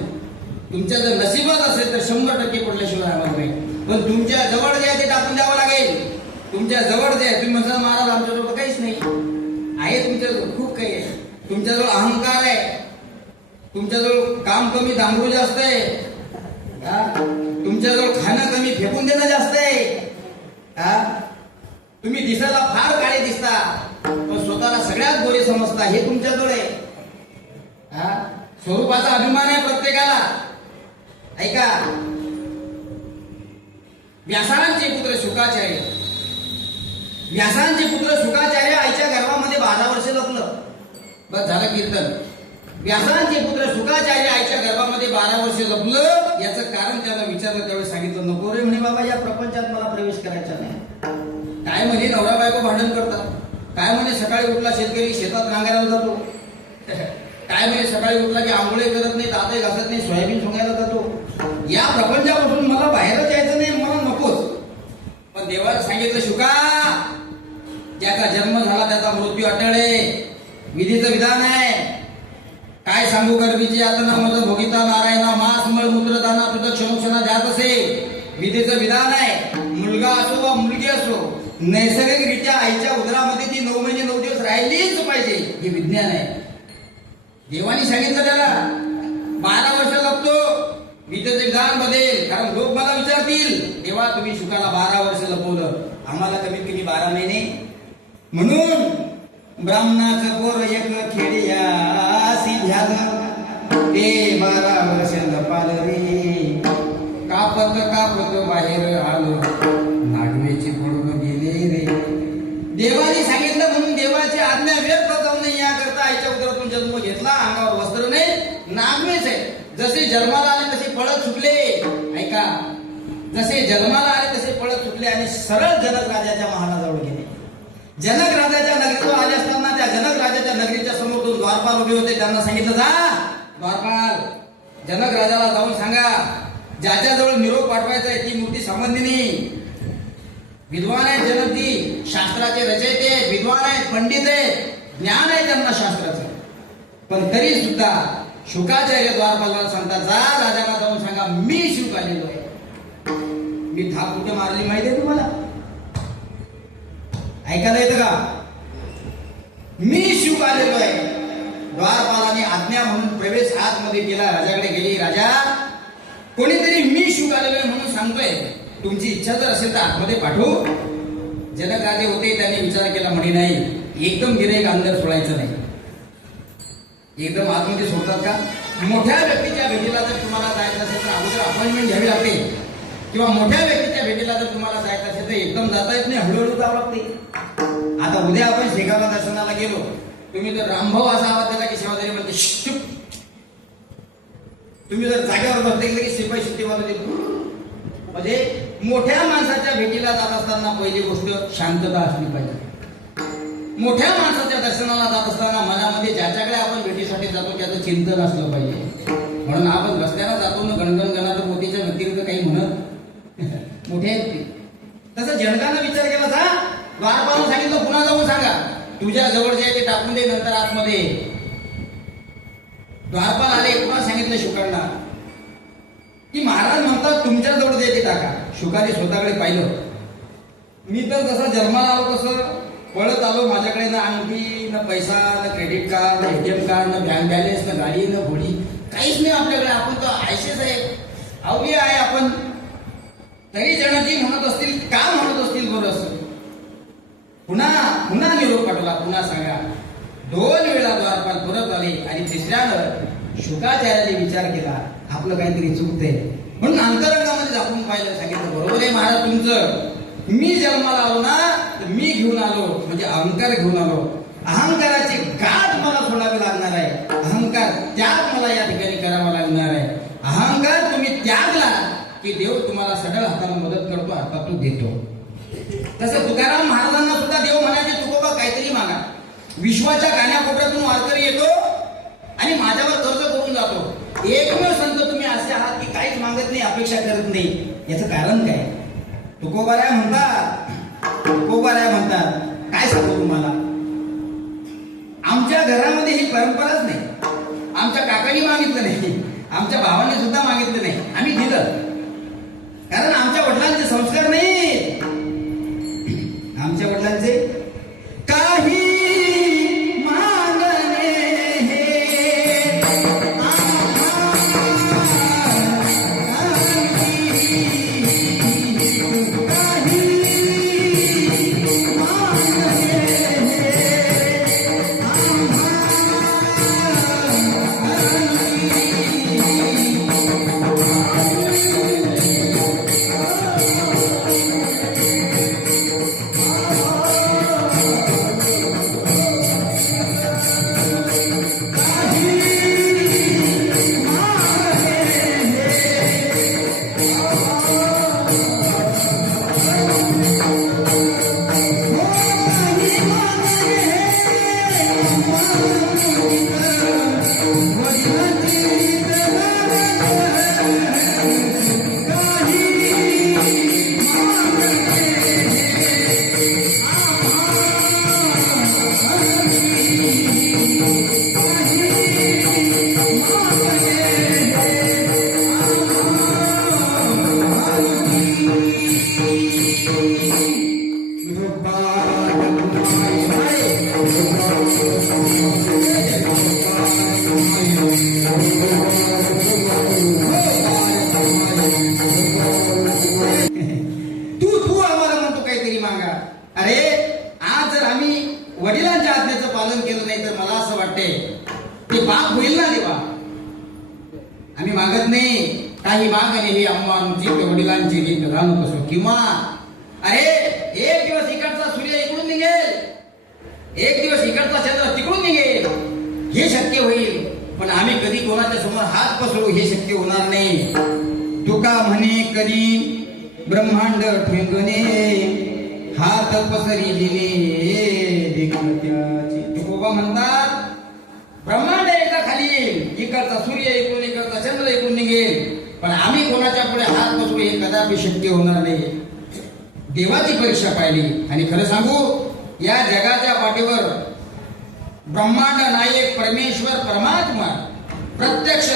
तुमच्या जर नशिबात असेल तर 100% पडल्याशिवाय आम्हाला नाही. पण तुमच्या जवळ जे आहे ते टाकून द्यावं लागेल. तुमच्या जवळ जे आहे, तुम्ही म्हणता महाराज आमच्याजवळ काहीच नाही आहे. तुमच्याजवळ खूप काही आहे. तुमच्याजवळ अहंकार आहे, तुमच्याजवळ काम कमी दांगरू जास्त आहे, तुमच्याजवळ खाणं कमी फेकून देणं जास्त आहे. तुम्ही दिसायला फार काळे दिसता पण स्वतःला सगळ्यात गोरे समजता, हे तुमच्याजवळ आहे. स्वरूपाचा अभिमान आहे प्रत्येकाला. ऐका, व्यासांचे पुत्र शुकाचार्य, व्यासांचे पुत्र शुकाचार्य आईच्या गर्भामध्ये 12 वर्ष लपलं. बस झालं कीर्तन. व्यासांचे पुत्र शुकाचार्य आईच्या गर्भामध्ये 12 वर्ष लपलं. याचं कारण त्याला विचारलं, त्यावेळी सांगितलं नको रे म्हणे बाबा, या प्रपंचात मला प्रवेश करायचा नाही. काय म्हणे नवरा बायको भांडण करतात. काय म्हणे सकाळी उठला शेतकरी शेतात नांगायला जातो. काय म्हणे सकाळी उठला की आंघोळे करत नाही, दातही घासत नाही, सोयाबीन सोंगायला जातो. या प्रपंचापासून मला बाहेरच यायचं नाही, मला नकोच. पण देवाला सांगितलं, शुका, ज्याचा जन्म झाला त्याचा मृत्यू अटळ आहे. विधीचं विधान आहे. काय सांगू गर्भीची यातना मध भोगिता नारायणा मास मळ मूत्रदाना तुझं क्षणोक्षणा जात असे. विधीचं विधान आहे. मुलगा असो वा मुलगी असो, नैसर्गिकरित्या आईच्या उदरामध्ये ती 9 महिने 9 दिवस राहिलीच पाहिजे. हे विज्ञान आहे. देवानी सांगितलं त्याला 12 वर्ष लागतो. विधीचं विधान बदल. कारण लोक मला विचारतील, देवा तुम्ही शुकाला 12 वर्ष लपवलं, आम्हाला कमीत कमी 12 महिने. म्हणून ब्राह्मणाचं पोर एक खेड्यासी झालं, ते 12 वर्ष लपाल रे. कापत कापत बाहेर आलो, नागवेची पडून गेले रे. देवाने सांगितलं म्हणून देवाची आज्ञा व्यक्त जाऊ नये याकरता आईच्या उदरातून जन्म घेतला. अंगावर वस्त्र नाही, जसे जन्माला आले तसे पळत सुटले. ऐका, जसे जन्माला आले तसे पळत सुटले आणि सरळ जनक राजाच्या महालाजवळ गेले. जनक राजाच्या नगरीवर आले असताना त्या जनक राजाच्या नगरीच्या समोर दोन द्वारपाल उभे होते. त्यांना सांगितलं, जा द्वारपाल, जनक राजाला जाऊन सांगा ज्याच्याजवळ निरोप पाठवायचा आहे ती मूर्ती संबंधिनी विद्वान आहेत. जनकजी शास्त्राचे रचयिते आहेत, विद्वान आहेत, पंडित आहेत, ज्ञान आहे त्यांना शास्त्राचं. पण तरी सुद्धा शुकाचार्य द्वारपालाला सांगतात, जा राजाला जाऊन सांगा मी शुक आलेलो आहे. मी थाप कुठे मारली माहिती आहे तुम्हाला? ऐकायला येतं का? मी शुक आलेलो आहे. द्वारपालाने आज्ञा म्हणून प्रवेश आतमध्ये केला. राजाकडे गेली, राजा कोणीतरी मी शुक आलेलो आहे म्हणून सांगतोय, तुमची इच्छा जर असेल तर आतमध्ये पाठवू. जनक राजे होते, त्यांनी विचार केला, म्हणे नाही, एकदम गिऱ्हाईक अंदर सोडायचं नाही. एकदम आतमध्ये सोडतात का? मोठ्या व्यक्तीच्या भेटीला जर तुम्हाला जायचं असेल तर अगोदर अपॉइंटमेंट घ्यावी लागते, किंवा मोठ्या व्यक्तीच्या भेटीला जर तुम्हाला जायचं असेल तर एकदम जाता येत नाही, हळूहळू जावं लागते. आता उद्या आपण शेगावला दर्शनाला गेलो, तुम्ही जर रामभाऊ असा आवाज दिला की सेवादारी म्हणते शुक. तुम्ही जर जागेवर बसले की शिपाई शिट्टी वाजवते. म्हणजे मोठ्या माणसाच्या भेटीला जात असताना पहिली गोष्ट शांतता असली पाहिजे. मोठ्या माणसाच्या दर्शनाला जात असताना मनामध्ये ज्याच्याकडे आपण भेटीसाठी जातो त्याचं चिंतन असलं पाहिजे. म्हणून आपण रस्त्याला जातो ना गणगण गणात मोठीच्या व्यतिरिक्त काही म्हणत मोठे आहेत ते. तसं जनकानं विचार केला, जा द्वारपालाला सांगितलं पुन्हा जाऊन सांगा तुझ्या जवळ जे ते टाकून दे नंतर आतमध्ये. द्वारपाल आले, पुन्हा सांगितलं शुकांना की महाराज म्हणतात तुमच्या जवळ जे ते टाका. शुकाने स्वतःकडे पाहिलं, मी तर जसं जन्माला आलो तसं पळत आलो. माझ्याकडे ना अंगठी, ना पैसा, ना क्रेडिट कार्ड, ना एटीएम कार्ड, ना बँक बॅलन्स, ना गाडी, ना घोडी, काहीच नाही आपल्याकडे. आपण तर आयशेच आहे, अवघे आहे आपण. तरी जनकजी म्हणत असतील, का म्हणत असतील बरं असं? पुन्हा निरोप पाठवला, पुन्हा सांगा. 2 वेळा द्वारपाल परत आले आणि तिसऱ्यानं शुकाचार्याने विचार केला, आपलं काहीतरी चुकतंय. म्हणून अंतरंगामध्ये दाखवून पाहिलं, सांगितलं बरोबर आहे महाराज तुमचं. मी जन्माला आलो ना तर मी घेऊन आलो, म्हणजे अहंकार घेऊन आलो. अहंकाराची गाठ मला सोडावी लागणार आहे. अहंकार त्याग मला या ठिकाणी करावा लागणार आहे. अहंकार तुम्ही त्यागला की देव तुम्हाला सडळ हाताने मदत करतो, हातातून देतो. तसं तुकाराम महाराजांना सुद्धा देव म्हणायचे, तुकोबा काहीतरी मागा. विश्वाच्या कान्याकोपऱ्यातून वारकरी येतो आणि माझ्यावर कर्ज करून जातो. एकमेव संत तुम्ही असे आहात की काहीच मागत नाही, अपेक्षा करत नाही. याचं कारण काय? तुकोबाराय म्हणतात, काय सांगू तुम्हाला, आमच्या घरामध्ये ही परंपराच नाही. आमच्या काकांनी मागितलं नाही, आमच्या भावाने सुद्धा मागितलं नाही, आम्ही दिलं. कारण आमच्या वडिलांचे संस्कार नाही. आमच्या वडिलांचे काही वडिलांच्या आज्ञेचं पालन केलं नाही तर मला असं वाटतंय ते पाप होईल ना देवा. आम्ही मागत नाही काही मागणे ही अम्मा आमची वडिलांची रीत घालू कसो. किंवा अरे एक दिवस इकडचा सूर्य इकडून निघेल, एक दिवस इकडचा चंद्र तिकडून निघेल, हे शक्य होईल. पण आम्ही कधी कोणाच्या समोर हात पसरू हे शक्य होणार नाही. तुका म्हणे कधी ब्रह्मांड ठेंगणे हात पसरिले देखील त्याची. तुकोबा म्हणतात ब्रह्मांड एकदा खाली येईल, इकडचा सूर्य ऐकून इकडचा चंद्र ऐकून निघेल, पण आम्ही कोणाच्या पुढे हात पसरू हे कदापि शक्य होणार नाही. देवाची परीक्षा पाहिली आणि खरं सांगू या जगाच्या पाठीवर ब्रह्मांड नायक परमेश्वर परमात्मा प्रत्यक्ष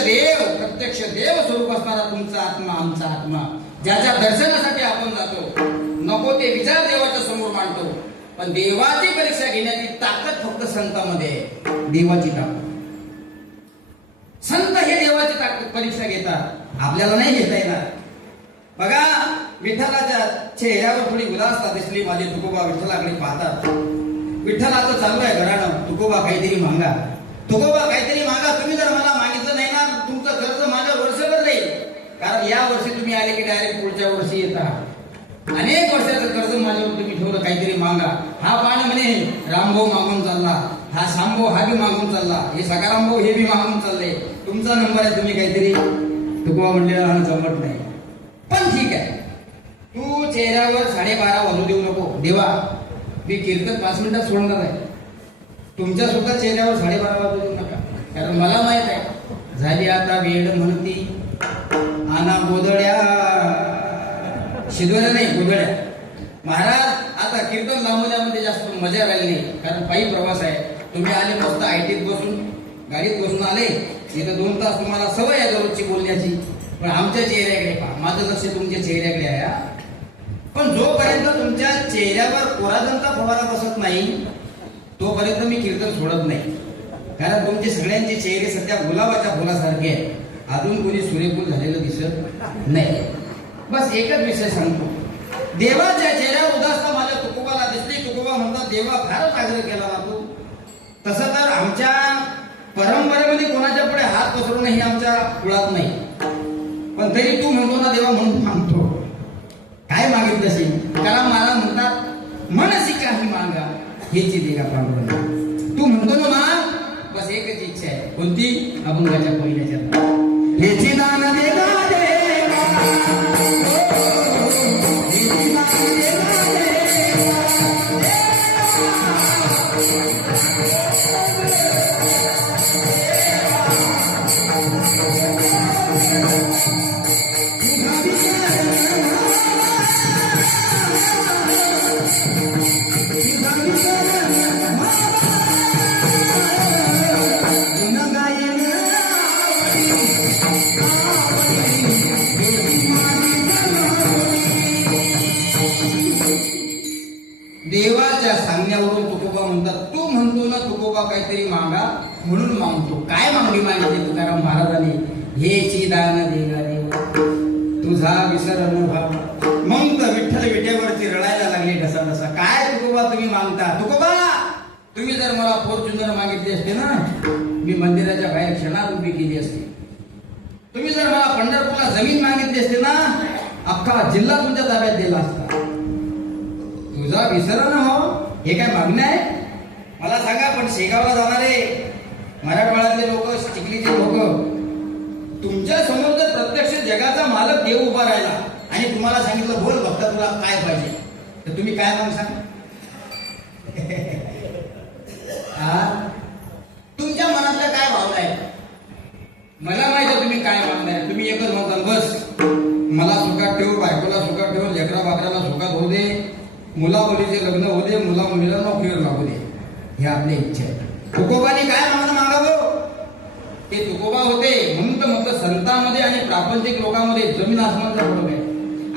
देव स्वरूप असणारा तुमचा आत्मा आमचा आत्मा ज्याच्या दर्शनासाठी आपण जातो, नको ते विचार देवाच्या समोर मांडतो, पण देवाची परीक्षा घेण्याची ताकद फक्त संतांमध्ये आहे. देवाची ताकद. संत हे देवाची ताकद परीक्षा घेतात, आपल्याला नाही घेता येणार. बघा विठ्ठलाच्या चेहऱ्यावर थोडी उदासता दिसली. माझे तुकोबा विठ्ठलाकडे पाहतात. विठ्ठलाचं चालू आहे घराणं, तुकोबा काहीतरी मागा, तुकोबा काहीतरी मागा. तुम्ही जर मला मागितलं नाही ना तुमचं कर्ज माझ्या वर्षभर नाही, कारण या वर्षी तुम्ही आले की डायरेक्ट पुढच्या वर्षी येतात. अनेक वर्षाचं कर्ज माझ्यावर तुम्ही ठेवलं, काहीतरी मागा. हा पाणी म्हणे रामभाऊ मागून चालला, हा शामभाऊ हा बी मागून चालला, हे सकारामभाऊ हे बी मागून चालले, तुमचा नंबर आहे तुम्ही काहीतरी. तुकोबा म्हणलेला हा जमत नाही. पण ठीक आहे, तू चेहऱ्यावर 12:30 वाजू देऊ नको. देवा मी कीर्तन 5 मिनिटात सोडणार आहे, तुमच्या सुद्धा चेहऱ्यावर 12:30 वाजू देऊ नका, कारण मला माहित आहे झाली आता वेळ म्हणती आना गोदड्या शिदोऱ्या नाही गोदड्या. महाराज आता कीर्तन लांबल्यामध्ये जास्त मजा राहिली नाही, कारण पायी प्रवास आहे. तुम्ही आले मस्त आयटीत बसून गाडीत बसून आले, इथं 2 तास तुम्हाला सवय आहे दररोजची बोलण्याची, पण आमच्या चेहऱ्याकडे पहा. माझं लक्ष तुमच्या चेहऱ्याकडे आहे. पण जोपर्यंत तुमच्या चेहऱ्यावर कोराजनचा फवारा बसत नाही तोपर्यंत मी कीर्तन सोडत नाही, कारण तुमचे सगळ्यांचे चेहरे सध्या गुलाबाच्या फुलासारखे आहेत. अजून कोणी सूर्यफूल झालेलं दिसत नाही. बस एकच विषय सांगतो, देवाच्या चेहऱ्यावर उदासता माझ्या तुकोबाला दिसली. तुकोबा म्हणतात देवा फारच आग्रह केला ना तू. तसं तर आमच्या परंपरेमध्ये कोणाच्या पुढे हात पसरून ही आमच्या कुळात नाही, पण तरी तू म्हणतो ना देवा म्हणून मागतो. काय मागितलं असेल? कारण मला म्हणतात मनसी काही मागा हेची देगा पांडुरंग. तू म्हणतो ना माग, बस एकच इच्छा आहे. कोणती? अभंगाच्या पहिल्याच्या हेची दान देगा देवाच्या सांगण्यावरून तुकोबा म्हणतात तू म्हणतो ना तुकोबा काहीतरी मागा म्हणून मागतो. काय मागणी मागितली तुकाराम महाराजांनी? हेची दान देगा देव तुझा विसर अनुभव. मग तर विठ्ठल विटेवरती रडायला लागली ढसा ढसा. काय तुकोबा तुम्ही मागता? तुकोबा तुम्ही जर मला फॉर्च्युनर मागितली असते ना मी मंदिराच्या बाहेर क्षणात उभी केली असते. तुम्ही जर मला पंढरपूरला जमीन मागितली असते ना अख्खा जिल्हा तुमच्या ताब्यात दिला असता. तुझा विसरण हो हे काय मागणं आहे? मला सांगा, पण शेगावला जाणारे मराठवाड्यातले लोक, चिखलीचे लोक, तुमच्या समोर जर प्रत्यक्ष जगाचा मालक देव उभा राहिला आणि तुम्हाला सांगितलं बोल भक्ता तुला काय पाहिजे, तर तुम्ही काय मागसाल? तुमच्या मनातल्या काय भावना आहेत मला माहिती आहे. तुम्ही काय मागणार? तुम्ही एकच म्हणता बस मला सुखात ठेव, बायकोला सुखात ठेव, लेकरा बाकराला सुखात होऊ दे, मुला मुलीचे लग्न होऊ दे, मुला मुलीला नोकरीवर लागू दे, हे आपली इच्छा आहे. तुकोबाने काय मागणं मागावं? ते तुकोबा होते म्हणून तर म्हणतं संतांमध्ये आणि प्रापंचिक लोकांमध्ये जमीन आसमानचा फरक आहे.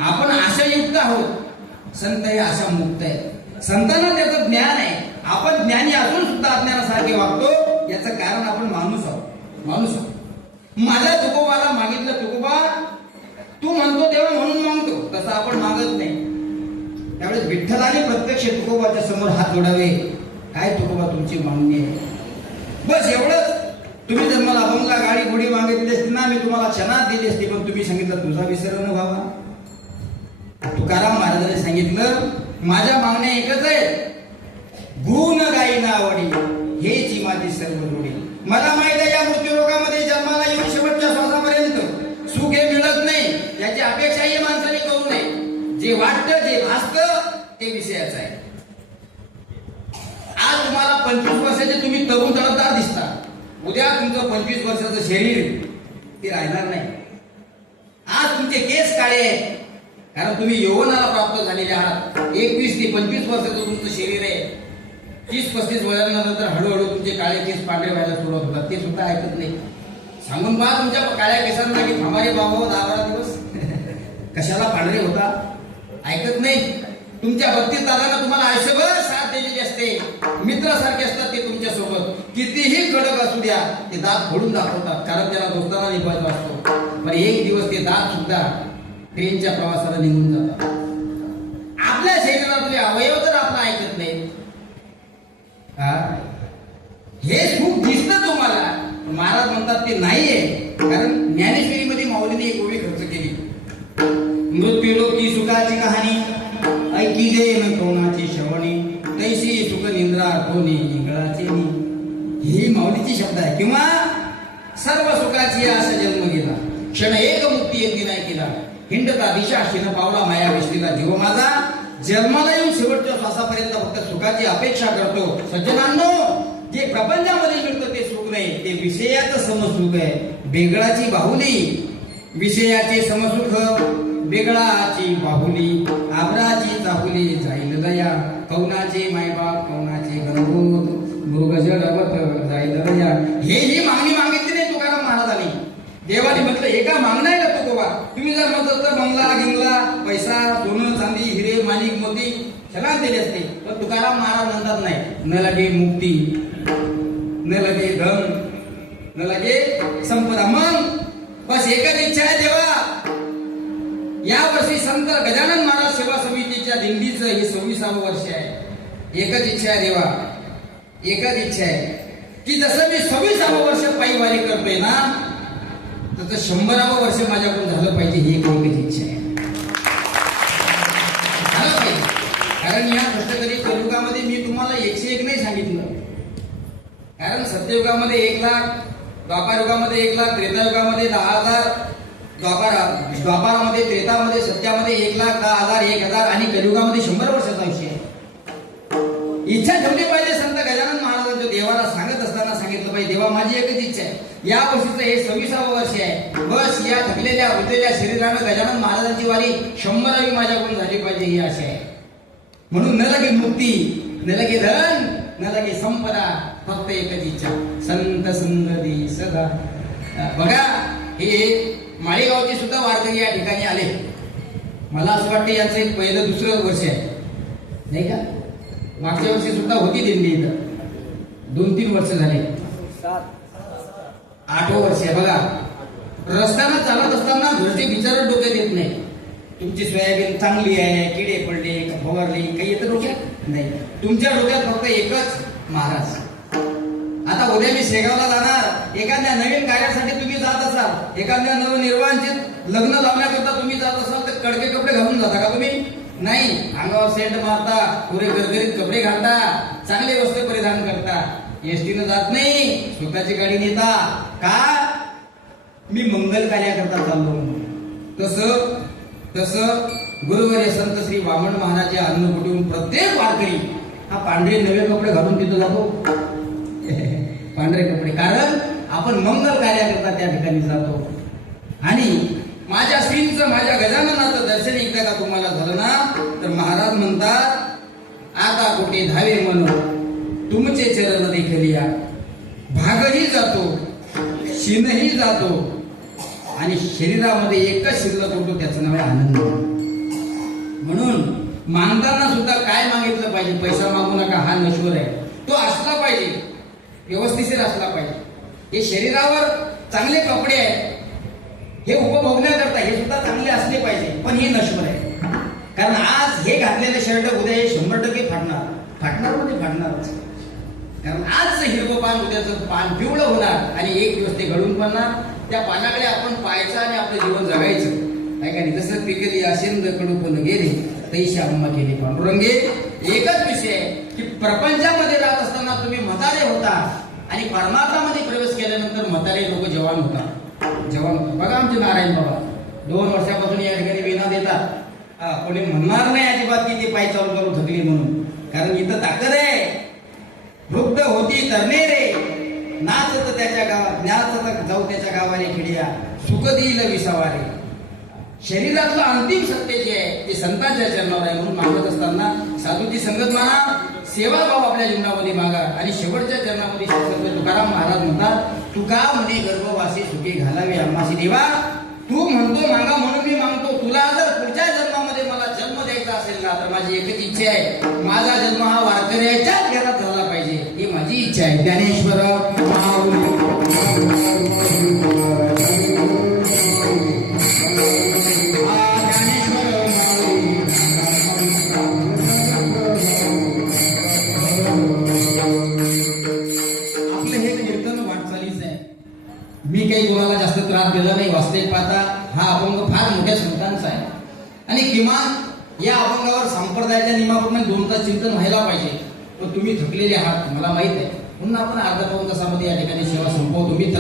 आपण आशायुक्त आहोत, संत हे आशामुक्त आहे. संतांना त्याचं ज्ञान आहे. आपण ज्ञानी असून सुद्धा अज्ञानासारखे वागतो. याचं कारण आपण माणूस आहोत. माणूस आहोत. माझ्या तुकोबाला मागितलं, तुकोबा तू म्हणतो तेव्हा म्हणून मागतो, तसं आपण मागत नाही. त्यावेळेस विठ्ठलाने प्रत्यक्ष तुकोबाच्या समोर हात जोडावे. काय तुकोबा तुमची मागणी आहे? बस एवढंच. तुम्ही जर मला बंगला गाडी घोडी मागितली असती ना मी तुम्हाला क्षणात दिली असती, पण तुम्ही सांगितलं तुझा विसर न व्हावा. तुकाराम महाराजांनी सांगितलं माझ्या मागण्या एकच आहे, गुण गाई ना आवडी हेची माझी सर्व जोडी. मला माहित आहे या मृत्यूरोगामध्ये जन्माला येऊन शेवटच्या श्वासापर्यंत सुख हे मिळत नाही. त्याची अपेक्षाही माणसाने करू नये. जे वाटतं जे भासतं ते विषयाचं आहे. आज तुम्हाला 25 वर्षाचे तुम्ही तरुण तडफदार दिसता. उद्या तुमचं 25 वर्षाचं शरीर ते राहणार नाही. आज तुमचे केस काळे आहेत कारण तुम्ही यौवनाला प्राप्त झालेले आहात. 21 ते 25 वर्षाचं तुमचं शरीर आहे. 30-35 वर्षानंतर हळूहळू तुमचे काळे केस पांढरे व्हायला सुरुवात होतात. ते सुद्धा ऐकत नाही. सांगून पहा तुमच्या काळ्या केसांना की थांबारे बाबा 10-12 दिवस कशाला पांढरे होता. ऐकत नाही. तुमच्या भक्ती दादांना तुम्हाला आयुष्यभर साथ दिलेली असते. मित्रासारखे असतात ते तुमच्या सोबत. कितीही कडक असू द्या ते दात फोडून दाखवतात कारण त्याला दोस्ताना निभायचा असतो. पण एक दिवस ते दात सुद्धा ट्रेनच्या प्रवासाला निघून जातात. आपल्या शरीरातले अवयव तर आपला ऐकत नाही. हे सुख दिसतं तुम्हाला. महाराज म्हणतात ते नाहीये कारण ज्ञानेश्वरीमध्ये माऊलीने एक ओवी खर्च केली. मृत्यूलोकी सुखाची कहाणी ऐकी दे न कोणाची श्रवणी तैसी सुख निंद्रा कोणी इंगळाचे ही माऊलीची शब्द आहे. किंवा सर्व सुखाची आशा जन्म गेला क्षण एक मुक्ती येते नाही केला हिंडता दिशा शिन पावला माया विश्रीला जीव माझा जन्माला येऊन शेवटच्या श्वासापर्यंत फक्त सुखाची अपेक्षा करतो. सज्जनांनो जे प्रपंचामध्ये मिळतं ते सुख नाही ते विषयाचं समसुख आहे. बेगळाची बाहुली विषयाचे समसुख बेगळाची बाहुली आबराची चाहुली जाईल दया कौनाचे मायबाप कौनाचे गणभूत मृगजडवत जाईल दया. ही मागणी मागितली नाही तुकाराम महाराजांनी. देवाने म्हटलं एका मागणं आहे का तुकोबा. तुम्ही जर म्हटलं तर बंगला गिंगला पैसा सोनं चांदी हिरे माणिक मोती सगळ्या दिले असते. पण तुकाराम महाराज म्हणतात नाही. न लगे मुक्ती न लगे धन न लगे संपदा. मग बस एकच इच्छा आहे देवा. या वर्षी संत गजानन महाराज सेवा समितीच्या दिंडीचं हे 26वे वर्ष आहे. एकच इच्छा आहे देवा. एकच इच्छा आहे की जसं मी 26वे वर्ष पायीवारी करतोय ना तसं 100वे वर्ष माझ्याकडून झालं पाहिजे. ही एकच इच्छा आहे. झालं पाहिजे. कारण या कष्टकरी कलियुगामध्ये मी तुम्हाला 101 नाही सांगितलं. कारण सत्ययुगामध्ये 1 लाख, द्वापारयुगामध्ये 1 लाख, त्रेतायुगामध्ये 10,000, द्वापारामध्ये त्रेतामध्ये सत्यामध्ये 1,10,000, 1,000 आणि कलियुगामध्ये 100 वर्षाचा आयुष्य आहे. इच्छा ठेवली पाहिजे. संत गजानन महाराजांच्या देवाला सांगत असताना सांगितलं पाहिजे देवा माझी एकच इच्छा आहे. या वर्षीचं हे 26वे वर्ष आहे. बस या थकलेल्या उरलेल्या शरीरानं गजानन महाराजांची वारी 100वी माझ्याकडून झाली पाहिजे ही आशा आहे. म्हणून न लगे मुक्ती न लगे धन न लगे संपदा फक्त एकच इच्छा संत संगती सदा. बघा हे माळेगावचे सुद्धा वारकरी या ठिकाणी आले. मला असं वाटतं यांचं एक पहिलं दुसरं वर्ष आहे नाही का. मागच्या वर्षी सुद्धा होती दिंडी इथं. 2-3 वर्ष झाले. 8वं वर्ष आहे. बघा रस्त्यानं चालत असताना घरचे विचार डोक्यात येत नाही. तुमची सोयाबीन चांगली आहे किडे पडले फवारले काही येतं डोक्यात नाही. तुमच्या डोक्यात फक्त एकच महाराज. आता उद्या मी शेगावला जाणार. एखाद्या नवीन कार्यासाठी तुम्ही जात असाल एखाद्या नवनिर्वाणाचे लग्न लावण्याकरता तुम्ही जात असाल तर कडके कपडे घालून जाता का तुम्ही. नाही. अंगावर सेंट मारता पुरे गरगरीत कपडे घालता चांगले वस्त्र परिधान करता. एसटीनं जात नाही स्वतःची गाडी नेता. का मी मंगल कार्याकरता चाललो. तसं गुरुवर्य संत श्री वामन महाराज या अन्नकुटीहून प्रत्येक वारकरी हा पांढरे नवे कपडे घालून तिथं जातो. पांढरे कपडे कारण आपण मंगल कार्याकरता त्या ठिकाणी जातो. आणि माझ्या श्रींचं माझ्या गजाननाचं दर्शन एकदा का तुम्हाला झालं ना तर महाराज म्हणतात आता कुठे धावे मन तुमचे चरण देखलिया. भागही जातो शिनही जातो आणि शरीरामध्ये एकच शिल्लक होतो त्याचं नाव आहे आनंद. म्हणून मागताना सुद्धा काय मागितलं पाहिजे. पैसा मागू नका हा नश्वर आहे. तो असला पाहिजे व्यवस्थिशीर असला पाहिजे. हे शरीरावर चांगले कपडे आहेत हे उपभोगण्याकरता हे सुद्धा चांगले असले पाहिजे. पण हे नश्वर आहे. कारण आज हे घातलेले शर्ट उद्या हे 100% फाटणार म्हणजे फाटणारच. कारण आजचं हिरवं पान उद्याचं पान पिवळं होणार आणि एक दिवस ते गळून पडणार. त्या पानाकडे आपण पाहायचं आणि आपलं जीवन जगायचं. काय का नाही. जसं पिकली असेंद कडूपण गेले तैशी अम्मा केली पांडुरंगे. एकच विषय आहे की प्रपंचामध्ये राहत असताना तुम्ही म्हातारे होता आणि परमार्थामध्ये प्रवेश केल्यानंतर म्हातारे लोक जवान होतात. बघा आमचे नारायण बाबा 2 वर्षापासून या ठिकाणी विना देतात. कोणी म्हणणार नाही अजिबात की ते पाय चालू करून थकली म्हणून, कारण इथं ताकद आहे. वृद्ध होती तरणे रे, नाचत त्याच्या गावात, नाचत जाऊ त्याच्या गावाने खिडिया, सुख देईल विसावारे. शरीरातलं अंतिम सत्य जे आहे ते संतांच्या चरणावर आहे. म्हणून मागत असताना साधूची संगत माना, सेवाभाव आपल्या जीवनामध्ये मागा. आणि शेवटच्या चरणामध्ये संत तुकाराम महाराज म्हणतात, तुका म्हणे गर्भवासी सुखी घालावे आम्हासी देवा. तू म्हणतो मागा म्हणून मी मागतो. तुला जर पुढच्या जन्मामध्ये मला जन्म द्यायचा असेल ना, तर माझी एकच इच्छा आहे, माझा जन्म हा वारकऱ्याच्याच घरात झाला पाहिजे, ही माझी इच्छा आहे. ज्ञानेश्वर मी काही कोणाला जास्त त्रास दिला नाही. वास्तविक पाहता हा अभंग फार मोठ्या संतांचा आहे आणि किमान या अभंगावर संप्रदायाच्या नियमाप्रमाणे 2 तास चिंतन व्हायला पाहिजे. पण तुम्ही थकलेले आहात मला माहित आहे. पुन्हा आपण अर्धा पाऊण तासामध्ये या ठिकाणी सेवा संपवतो. मी